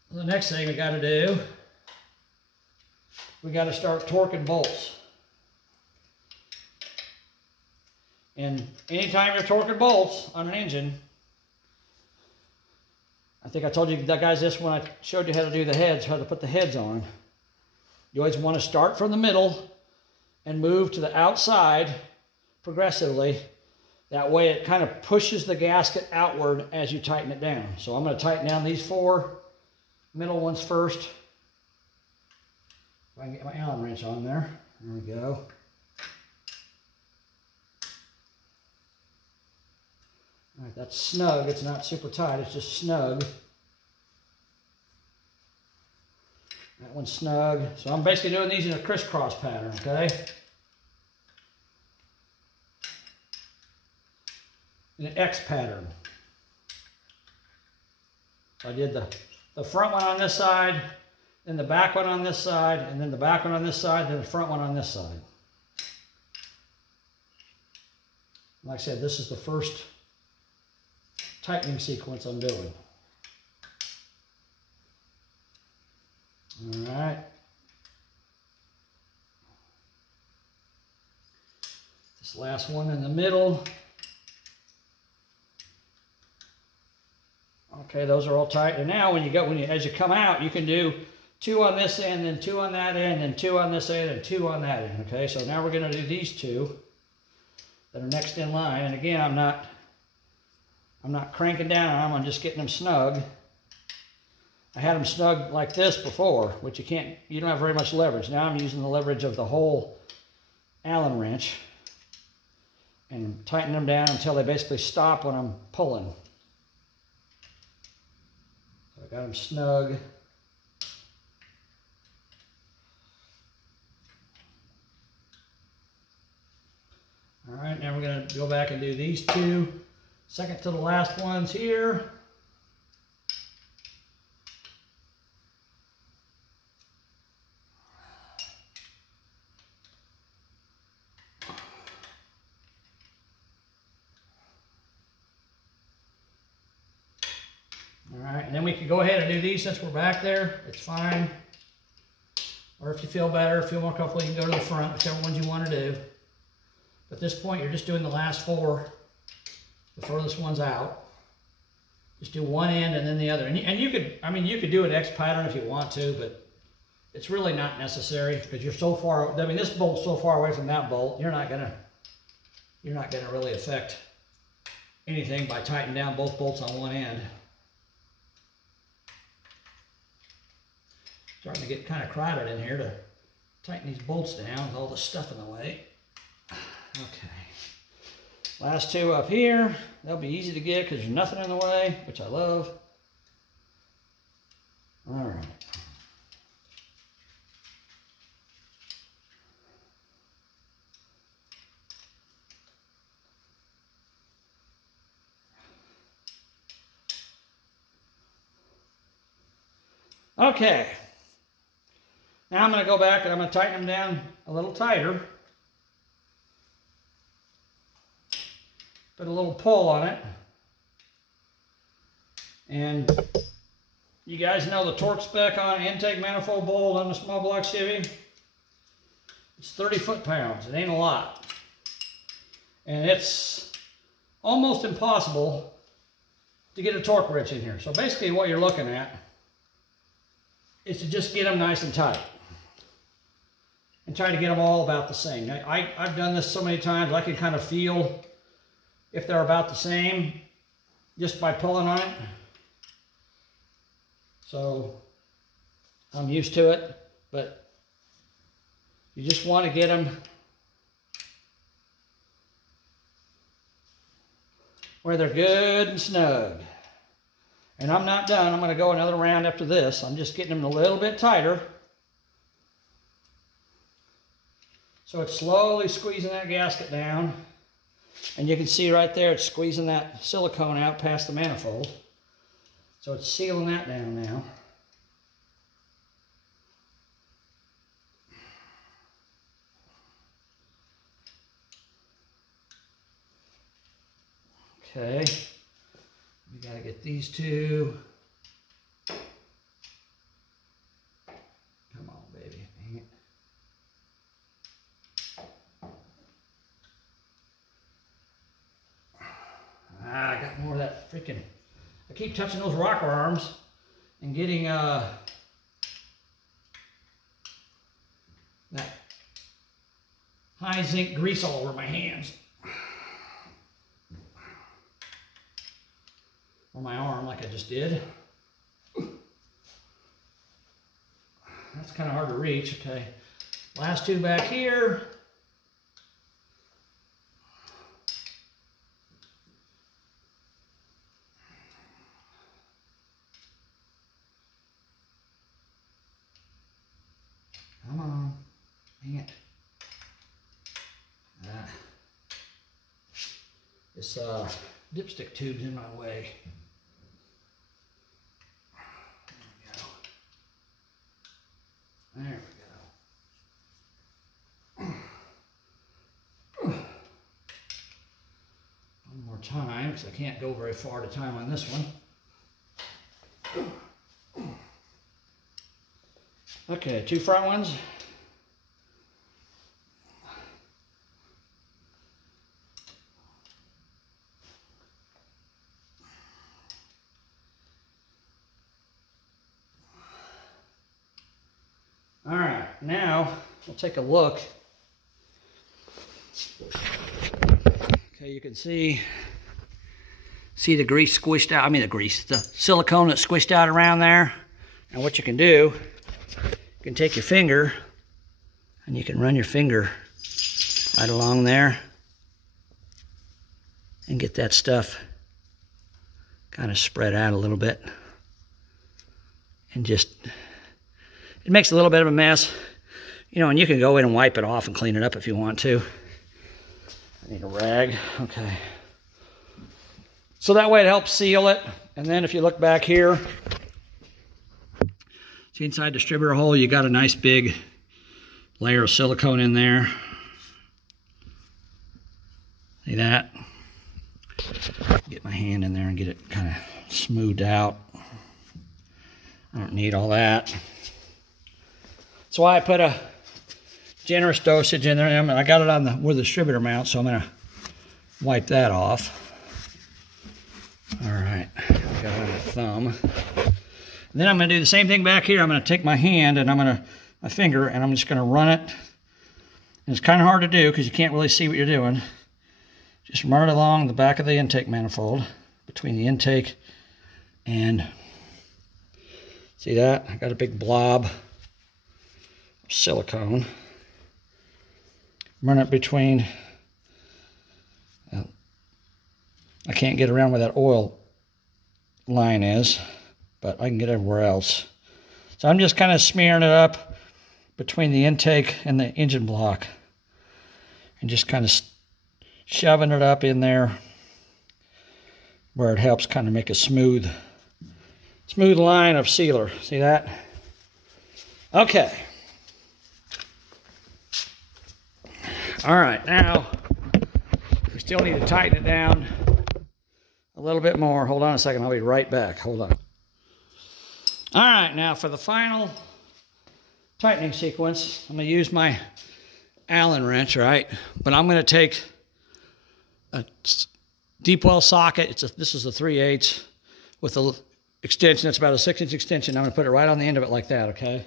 The next thing we got to do, we got to start torquing bolts. And anytime you're torquing bolts on an engine, I think I told you guys this when I showed you how to do the heads, how to put the heads on. You always want to start from the middle and move to the outside progressively. That way it kind of pushes the gasket outward as you tighten it down. So I'm going to tighten down these 4 middle ones first. If I can get my Allen wrench on there. There we go. All right, that's snug. It's not super tight. It's just snug. That one's snug. So I'm basically doing these in a crisscross pattern, okay? In an X pattern. So I did the front one on this side, then the back one on this side, and then the back one on this side, then the front one on this side. Like I said, this is the first tightening sequence I'm doing. All right. This last one in the middle. Okay, those are all tight. And now as you come out, you can do 2 on this end, then 2 on that end, and 2 on this end, and 2 on that end. Okay, so now we're going to do these 2 that are next in line. And again, I'm not cranking down on them, I'm just getting them snug. I had them snug like this before, which you don't have very much leverage. Now I'm using the leverage of the whole Allen wrench and tighten them down until they basically stop when I'm pulling. So I got them snug. All right, now we're going to go back and do these 2. Second to the last ones here. All right, and then we can go ahead and do these since we're back there. It's fine. Or if you feel better, feel more comfortable, you can go to the front, whichever ones you want to do. But at this point, you're just doing the last 4. The furthest one's out. Just do one end and then the other. And you could do an X pattern if you want to, but it's really not necessary because you're so far. I mean, this bolt's so far away from that bolt, you're not gonna really affect anything by tightening down both bolts on one end. Starting to get kind of crowded in here to tighten these bolts down with all the stuff in the way. Okay. Last 2 up here, they'll be easy to get because there's nothing in the way, which I love. All right. Okay. Now I'm going to go back and I'm going to tighten them down a little tighter. Put a little pull on it. And you guys know the torque spec on an intake manifold bolt on the small block Chevy. It's 30 foot-pounds. It ain't a lot. And it's almost impossible to get a torque wrench in here. So basically what you're looking at is to just get them nice and tight. And try to get them all about the same. Now, I've done this so many times, I can kind of feel if they're about the same just by pulling on it. So I'm used to it, but you just want to get them where they're good and snug. And I'm not done. I'm going to go another round after this. I'm just getting them a little bit tighter. So it's slowly squeezing that gasket down. And you can see right there, it's squeezing that silicone out past the manifold. So it's sealing that down now. Okay, we got to get these two. Come on, baby. Dang it. I got more of that freaking. I keep touching those rocker arms and getting that high zinc grease all over my hands. Or my arm like I just did. That's kind of hard to reach. Okay, last two back here. Come on, dang it. This dipstick tube's in my way. There we go. One more time, because I can't go very far at a time on this one. Okay, two front ones. All right, now we'll take a look. Okay, you can see the grease squished out. I mean the silicone that's squished out around there. And what you can do, you can take your finger and you can run your finger right along there and get that stuff kind of spread out a little bit. And just, it makes a little bit of a mess, you know, and you can go in and wipe it off and clean it up if you want to. I need a rag, okay. So that way it helps seal it. And then if you look back here, see inside the distributor hole, you got a nice big layer of silicone in there. See that? Get my hand in there and get it kind of smoothed out. I don't need all that. That's why I put a generous dosage in there. I got it on where the distributor mounts, so I'm going to wipe that off. All right, got it on the thumb. And then I'm going to do the same thing back here. I'm going to take my hand and my finger, and I'm just going to run it. And it's kind of hard to do because you can't really see what you're doing. Just run it along the back of the intake manifold, between the intake and, see that? I got a big blob of silicone. Run it between, I can't get around where that oil line is, but I can get everywhere else. So I'm just kind of smearing it up between the intake and the engine block and just kind of shoving it up in there where it helps kind of make a smooth line of sealer. See that? Okay. All right, now we still need to tighten it down a little bit more. Hold on a second, I'll be right back. Hold on. All right, now for the final tightening sequence, I'm going to use my Allen wrench, right? But I'm going to take a deep well socket. This is a 3/8 with a extension. It's about a 6-inch extension. I'm going to put it right on the end of it like that, okay?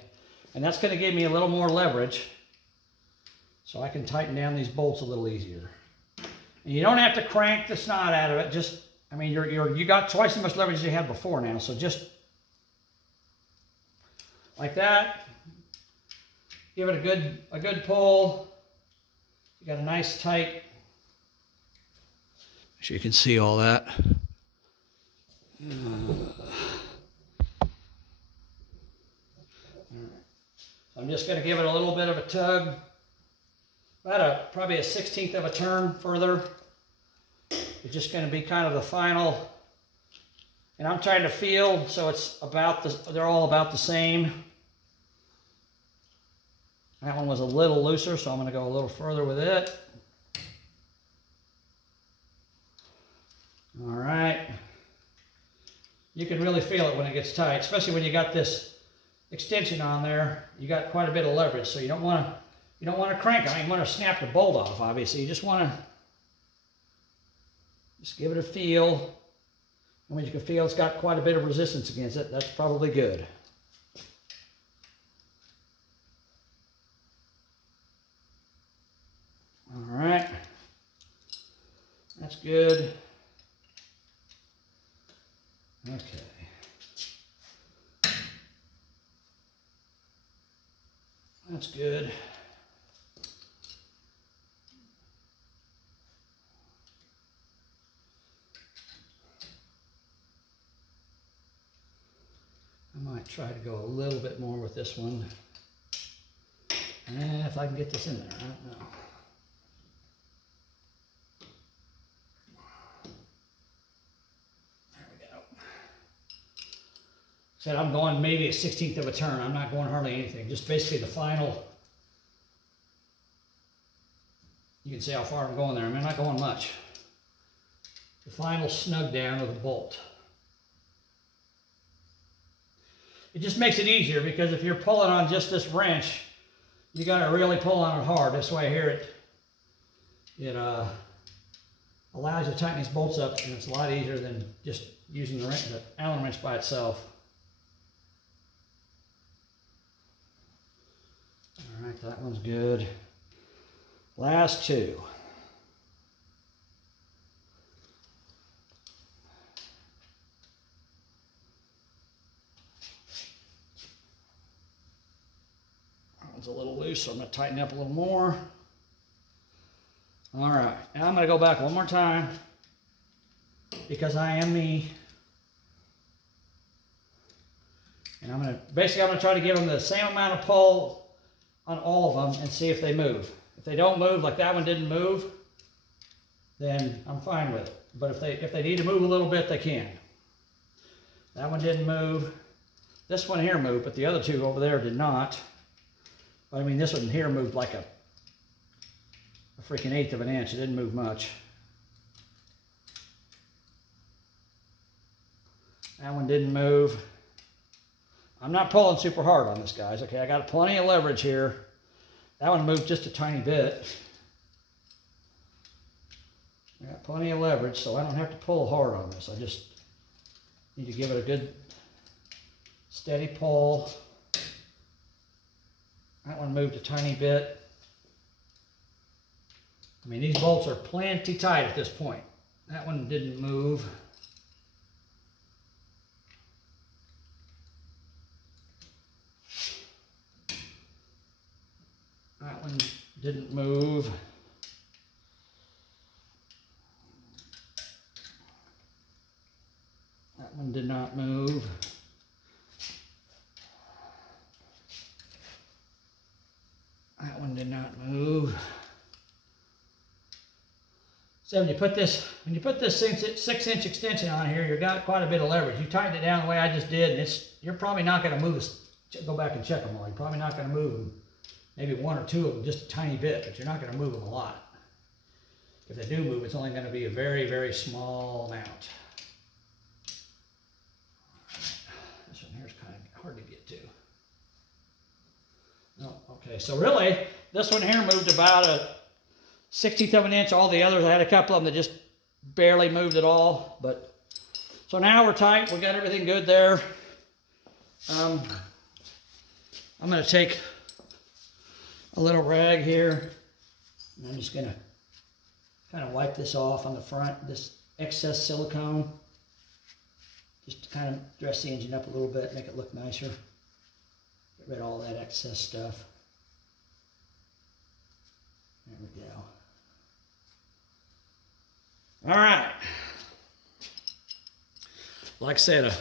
And that's going to give me a little more leverage so I can tighten down these bolts a little easier. And you don't have to crank the snot out of it. Just, I mean, you got twice as much leverage as you had before now, so just like that. Give it a good pull. You got a nice tight. So you can see all that. I'm just going to give it a little bit of a tug, about probably a 1/16 of a turn further. It's just going to be kind of the final, and I'm trying to feel so it's they're all about the same. That one was a little looser, so I'm going to go a little further with it. All right. You can really feel it when it gets tight, especially when you got this extension on there. You got quite a bit of leverage, so you don't want to crank it. You want to snap the bolt off, obviously. You just want to give it a feel. And when you can feel it's got quite a bit of resistance against it, that's probably good. All right, that's good. Okay. That's good. I might try to go a little bit more with this one. If I can get this in there, I don't know. Said I'm going maybe a 1/16 of a turn. I'm not going hardly anything. Just basically the final. You can see how far I'm going there. I mean, I'm not going much. The final snug down of the bolt. It just makes it easier because if you're pulling on just this wrench, you got to really pull on it hard. That's why here it allows you to tighten these bolts up, and it's a lot easier than just using the Allen wrench by itself. All right, that one's good. Last two. That one's a little loose, so I'm going to tighten up a little more. All right, now I'm going to go back one more time because I am me. And I'm going to try to give them the same amount of pull on all of them and see if they move. If they don't move, like that one didn't move, then I'm fine with it. But if they need to move a little bit, they can. That one didn't move. This one here moved, but the other two over there did not. But I mean, this one here moved like a freaking 1/8 of an inch. It didn't move much. That one didn't move. I'm not pulling super hard on this, guys. Okay, I got plenty of leverage here. That one moved just a tiny bit. I got plenty of leverage, so I don't have to pull hard on this. I just need to give it a good steady pull. That one moved a tiny bit. I mean, these bolts are plenty tight at this point. That one didn't move. That one didn't move. That one did not move. That one did not move. So when you put this 6-inch extension on here, you've got quite a bit of leverage. You tighten it down the way I just did, and you're probably not going to move this. Go back and check them all. You're probably not going to move them. Maybe one or two of them just a tiny bit, but you're not going to move them a lot. If they do move, it's only going to be a very, very small amount. This one here is kind of hard to get to. No, okay, so really, this one here moved about a 1/16 of an inch. All the others, I had a couple of them that just barely moved at all. But so now we're tight. We got everything good there. I'm going to take a little rag here, and I'm just going to kind of wipe this off on the front, this excess silicone, just to kind of dress the engine up a little bit, make it look nicer. Get rid of all that excess stuff. There we go. All right. Like I said, a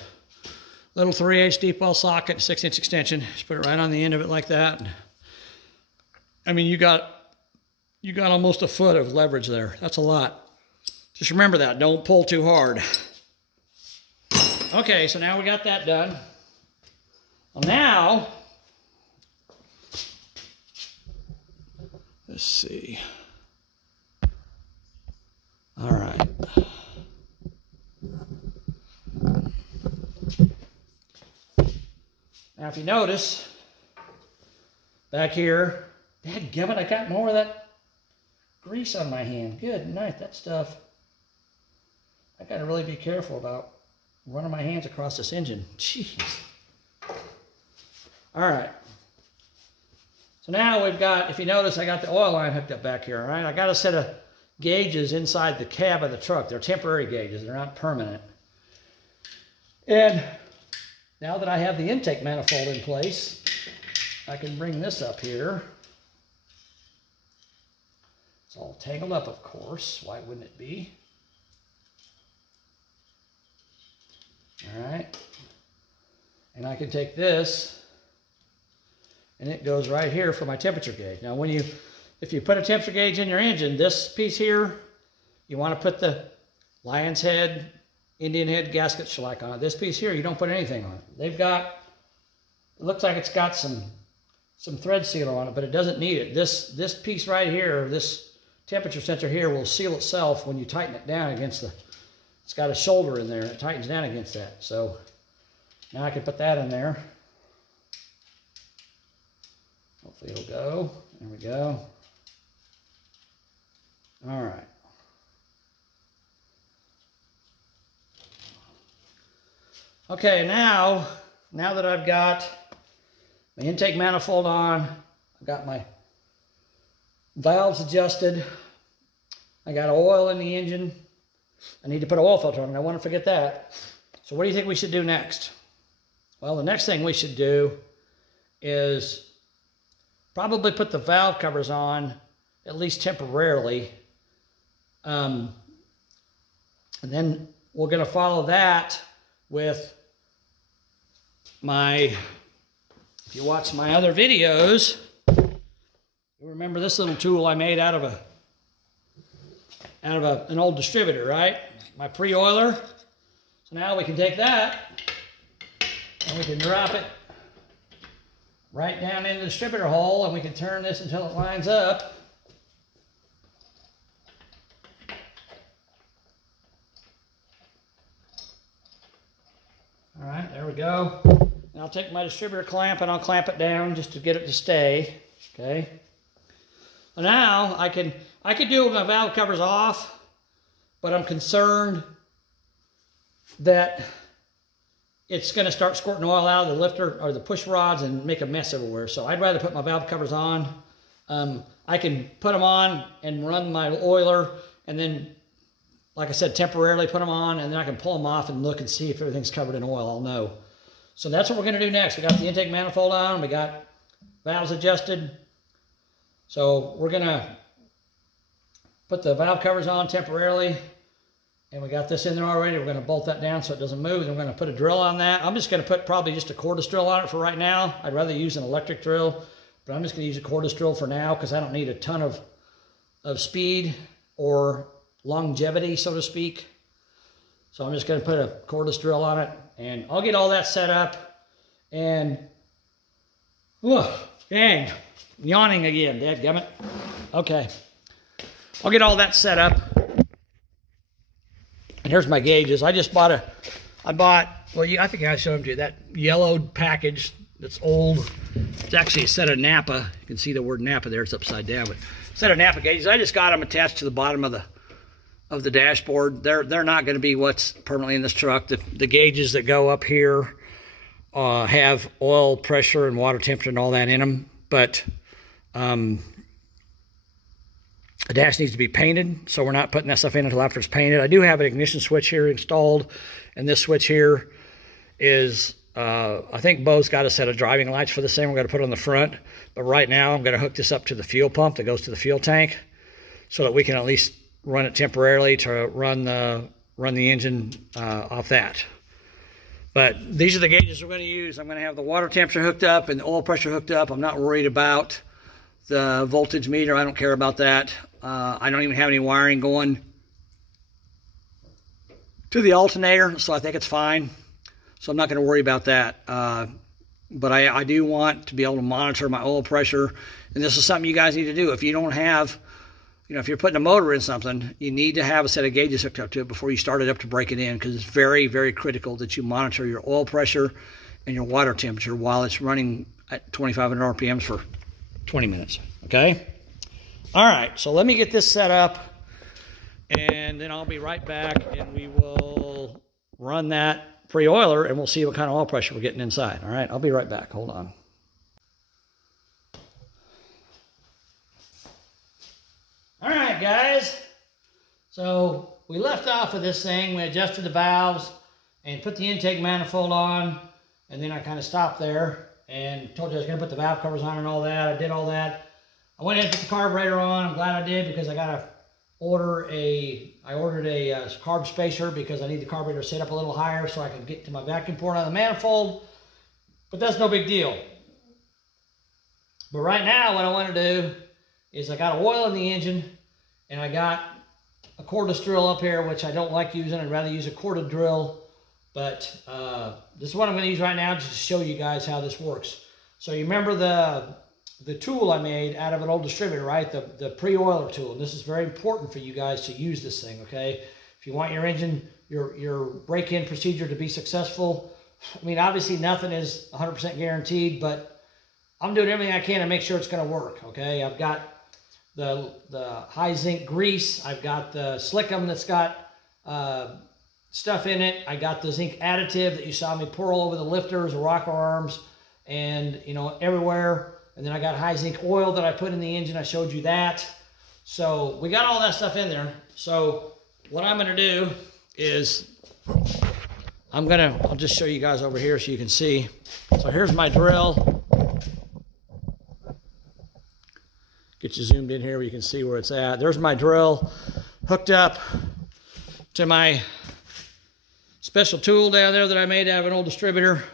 little 3/8 deep well socket, 6-inch extension. Just put it right on the end of it like that. I mean, you got almost a foot of leverage there. That's a lot. Just remember that. Don't pull too hard. Okay, so now we got that done. Well, now, let's see. All right. Now, if you notice, back here, dadgummit, I got more of that grease on my hand. Good night, that stuff. I got to really be careful about running my hands across this engine. Jeez. All right. So now we've got, if you notice, I got the oil line hooked up back here, all right? I got a set of gauges inside the cab of the truck. They're temporary gauges. They're not permanent. And now that I have the intake manifold in place, I can bring this up here. It's all tangled up, of course. Why wouldn't it be? All right. And I can take this, and it goes right here for my temperature gauge. Now, if you put a temperature gauge in your engine, this piece here, you want to put the lion's head, Indian head gasket shellac on it. This piece here, you don't put anything on it. They've got, it looks like it's got some thread sealer on it, but it doesn't need it. This piece right here, this temperature sensor here, will seal itself when you tighten it down against the, it's got a shoulder in there, and it tightens down against that. So now I can put that in there. Hopefully it'll go. There we go. All right. Okay, now that I've got my intake manifold on, I've got my valves adjusted, I got oil in the engine, I need to put an oil filter on it. I want to forget that. So what do you think we should do next? Well, the next thing we should do is probably put the valve covers on, at least temporarily. And then we're going to follow that with if you watch my other videos, you remember this little tool I made out of an old distributor, right? My pre-oiler. So now we can take that and we can drop it right down in the distributor hole, and we can turn this until it lines up. All right, there we go. And I'll take my distributor clamp and I'll clamp it down just to get it to stay. Okay. Well, now I can do it with my valve covers off, but I'm concerned that it's going to start squirting oil out of the lifter or the push rods and make a mess everywhere. So I'd rather put my valve covers on. I can put them on and run my oiler, and then, like I said, temporarily put them on, and then I can pull them off and look and see if everything's covered in oil. I'll know. So that's what we're going to do next. We got the intake manifold on. We got valves adjusted. So we're going to put the valve covers on temporarily. And we got this in there already. We're going to bolt that down so it doesn't move. Then we're going to put a drill on that. I'm just going to put probably just a cordless drill on it for right now. I'd rather use an electric drill, but I'm just going to use a cordless drill for now because I don't need a ton of speed or longevity, so to speak. So I'm just going to put a cordless drill on it, and I'll get all that set up. And, whew, dang, yawning again, dadgummit. Okay, I'll get all that set up. And here's my gauges. I think I showed them to you, that yellowed package that's old. It's actually a set of Napa. You can see the word Napa there, it's upside down, but set of Napa gauges. I just got them attached to the bottom of the dashboard. They're not going to be what's permanently in this truck. The gauges that go up here have oil pressure and water temperature and all that in them, but the dash needs to be painted, so we're not putting that stuff in until after it's painted. I do have an ignition switch here installed, and this switch here is I think Bo's got a set of driving lights for this thing we're going to put on the front. But right now I'm going to hook this up to the fuel pump that goes to the fuel tank so that we can at least run it temporarily to run the engine off that. But these are the gauges we're going to use. I'm going to have the water temperature hooked up and the oil pressure hooked up. I'm not worried about the voltage meter. I don't care about that. I don't even have any wiring going to the alternator, so I think it's fine. So I'm not going to worry about that. But I do want to be able to monitor my oil pressure. And this is something you guys need to do. If you don't have, if you're putting a motor in something, you need to have a set of gauges hooked up to it before you start it up to break it in, because it's very, very critical that you monitor your oil pressure and your water temperature while it's running at 2,500 RPMs for 20 minutes, okay? All right, so let me get this set up, and then I'll be right back, and we will run that pre-oiler, and we'll see what kind of oil pressure we're getting inside. All right, I'll be right back. Hold on. All right, guys. So we left off of this thing. We adjusted the valves and put the intake manifold on, and then I kind of stopped there and told you I was going to put the valve covers on and all that. I did all that. I went ahead and put the carburetor on. I'm glad I did, because I got to ordered a carb spacer because I need the carburetor set up a little higher so I can get to my vacuum port on the manifold. But that's no big deal. But right now what I want to do is I got oil in the engine, and I got a cordless drill up here, which I don't like using. I'd rather use a corded drill. But this is what I'm going to use right now just to show you guys how this works. So you remember the tool I made out of an old distributor, right? The pre-oiler tool. And this is very important for you guys to use this thing, okay? If you want your engine, your break-in procedure to be successful, I mean, obviously nothing is 100% guaranteed, but I'm doing everything I can to make sure it's going to work, okay? I've got the high zinc grease. I've got the Slickum that's got stuff in it. I got the zinc additive that you saw me pour all over the lifters, the rocker arms, and, everywhere. And then I got high zinc oil that I put in the engine. I showed you that. So we got all that stuff in there. So what I'm going to do is I'll just show you guys over here so you can see. So here's my drill. Get you zoomed in here where you can see where it's at. There's my drill hooked up to my special tool down there that I made out of an old distributor.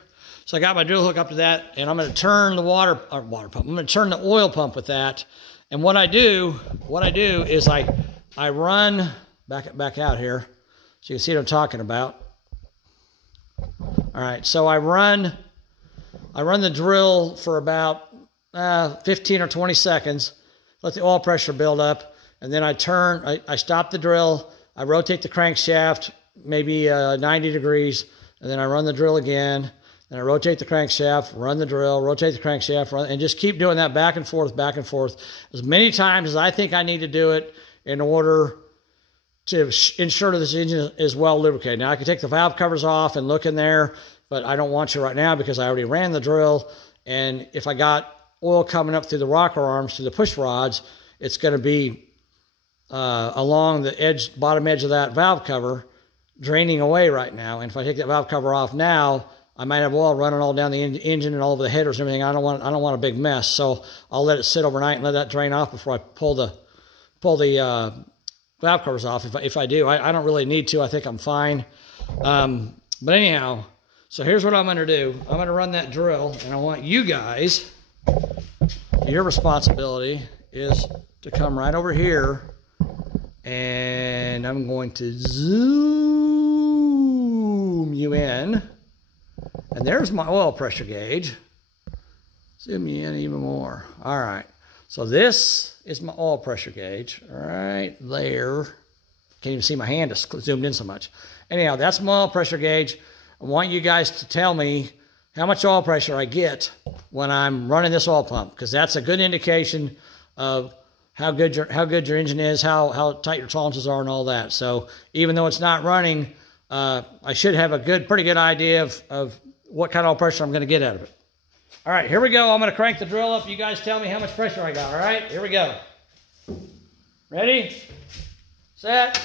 So I got my drill hook up to that, and I'm going to turn the water pump. I'm going to turn the oil pump with that. And what I do is I run back out here, so you can see what I'm talking about. All right, so I run the drill for about 15 or 20 seconds, let the oil pressure build up, and then I stop the drill, I rotate the crankshaft maybe 90 degrees, and then I run the drill again. And I rotate the crankshaft, run the drill, rotate the crankshaft, and just keep doing that back and forth, as many times as I think I need to do it in order to ensure that this engine is well lubricated. Now, I can take the valve covers off and look in there, but I don't want to right now because I already ran the drill. And if I got oil coming up through the rocker arms, through the push rods, it's going to be along the bottom edge of that valve cover, draining away right now. And if I take that valve cover off now, I might have oil running all down the engine and all over the headers and everything. I don't want a big mess, so I'll let it sit overnight and let that drain off before I pull the valve covers off. If I do, I don't really need to. I think I'm fine. But anyhow, so here's what I'm going to do. I'm going to run that drill, and I want you guys. Your responsibility is to come right over here, and I'm going to zoom you in. And there's my oil pressure gauge. Zoom you in even more. All right. So this is my oil pressure gauge right there. Can't even see my hand, it's zoomed in so much. Anyhow, that's my oil pressure gauge. I want you guys to tell me how much oil pressure I get when I'm running this oil pump, because that's a good indication of how good your engine is, how tight your tolerances are, and all that. So even though it's not running, I should have a pretty good idea of what kind of oil pressure I'm going to get out of it. All right, here we go. I'm going to crank the drill up. You guys tell me how much pressure I got. All right, here we go. Ready, set,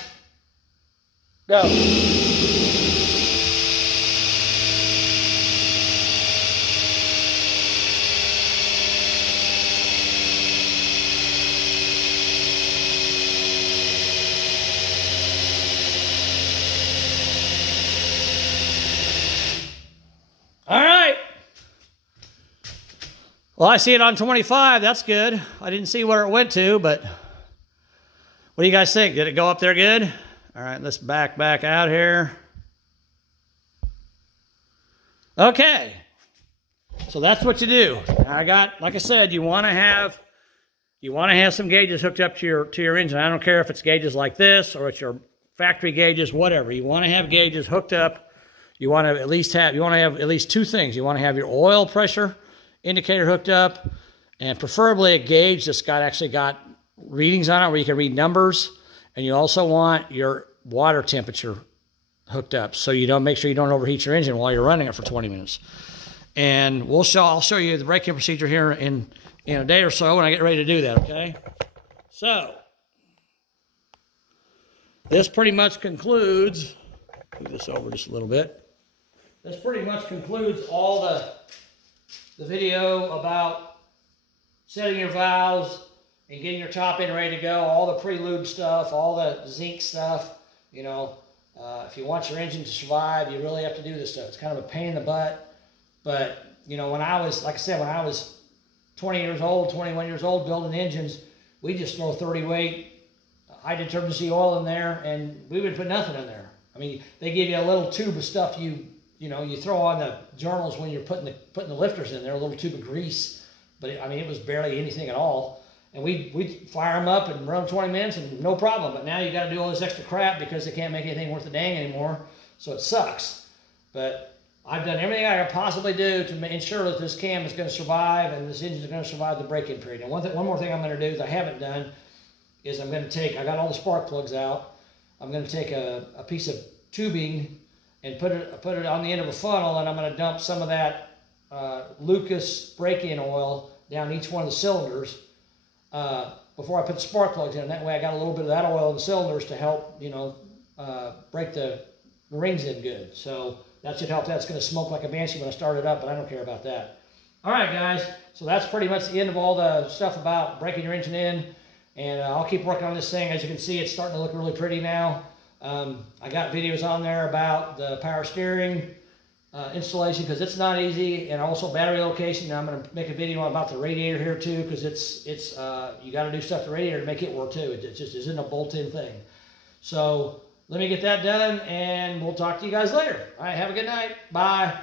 go. Well, I see it on 25. That's good. I didn't see where it went to, but what do you guys think? Did it go up there good? All right, let's back out here. Okay. So that's what you do. I got, like I said, you want to have some gauges hooked up to your engine. I don't care if it's gauges like this or it's your factory gauges, whatever. You want to have gauges hooked up. You want to at least have two things. You want to have your oil pressure indicator hooked up, and preferably a gauge that's actually got readings on it where you can read numbers. And you also want your water temperature hooked up so you don't make sure you don't overheat your engine while you're running it for 20 minutes. And I'll show you the braking procedure here in a day or so when I get ready to do that, okay? So, this pretty much concludes, move this over just a little bit. This pretty much concludes all the video about setting your valves and getting your top end ready to go, all the prelude stuff, all the zinc stuff. You know, if you want your engine to survive, you really have to do this stuff. It's kind of a pain in the butt, but you know, when I was 20 years old, 21 years old, building engines, we just throw 30 weight high detergency oil in there, and we would put nothing in there. I mean, they give you a little tube of stuff you throw on the journals when you're putting the lifters in there, a little tube of grease. But it was barely anything at all. And we'd fire them up and run them 20 minutes and no problem. But now you got to do all this extra crap because they can't make anything worth a dang anymore. So it sucks. But I've done everything I could possibly do to ensure that this cam is going to survive and this engine is going to survive the break-in period. And one more thing I'm going to do that I haven't done is I got all the spark plugs out. I'm going to take a piece of tubing and put it on the end of a funnel, and I'm going to dump some of that Lucas break-in oil down each one of the cylinders before I put the spark plugs in. And that way I got a little bit of that oil in the cylinders to help, break the rings in good. So that should help. That's going to smoke like a banshee when I start it up, but I don't care about that. All right, guys. So that's pretty much the end of all the stuff about breaking your engine in. And I'll keep working on this thing. As you can see, it's starting to look really pretty now. I got videos on there about the power steering installation because it's not easy, and also battery location. Now I'm going to make a video about the radiator here too because you got to do stuff to the radiator to make it work too. It just isn't a bolt-in thing. So let me get that done, and we'll talk to you guys later. All right, have a good night. Bye.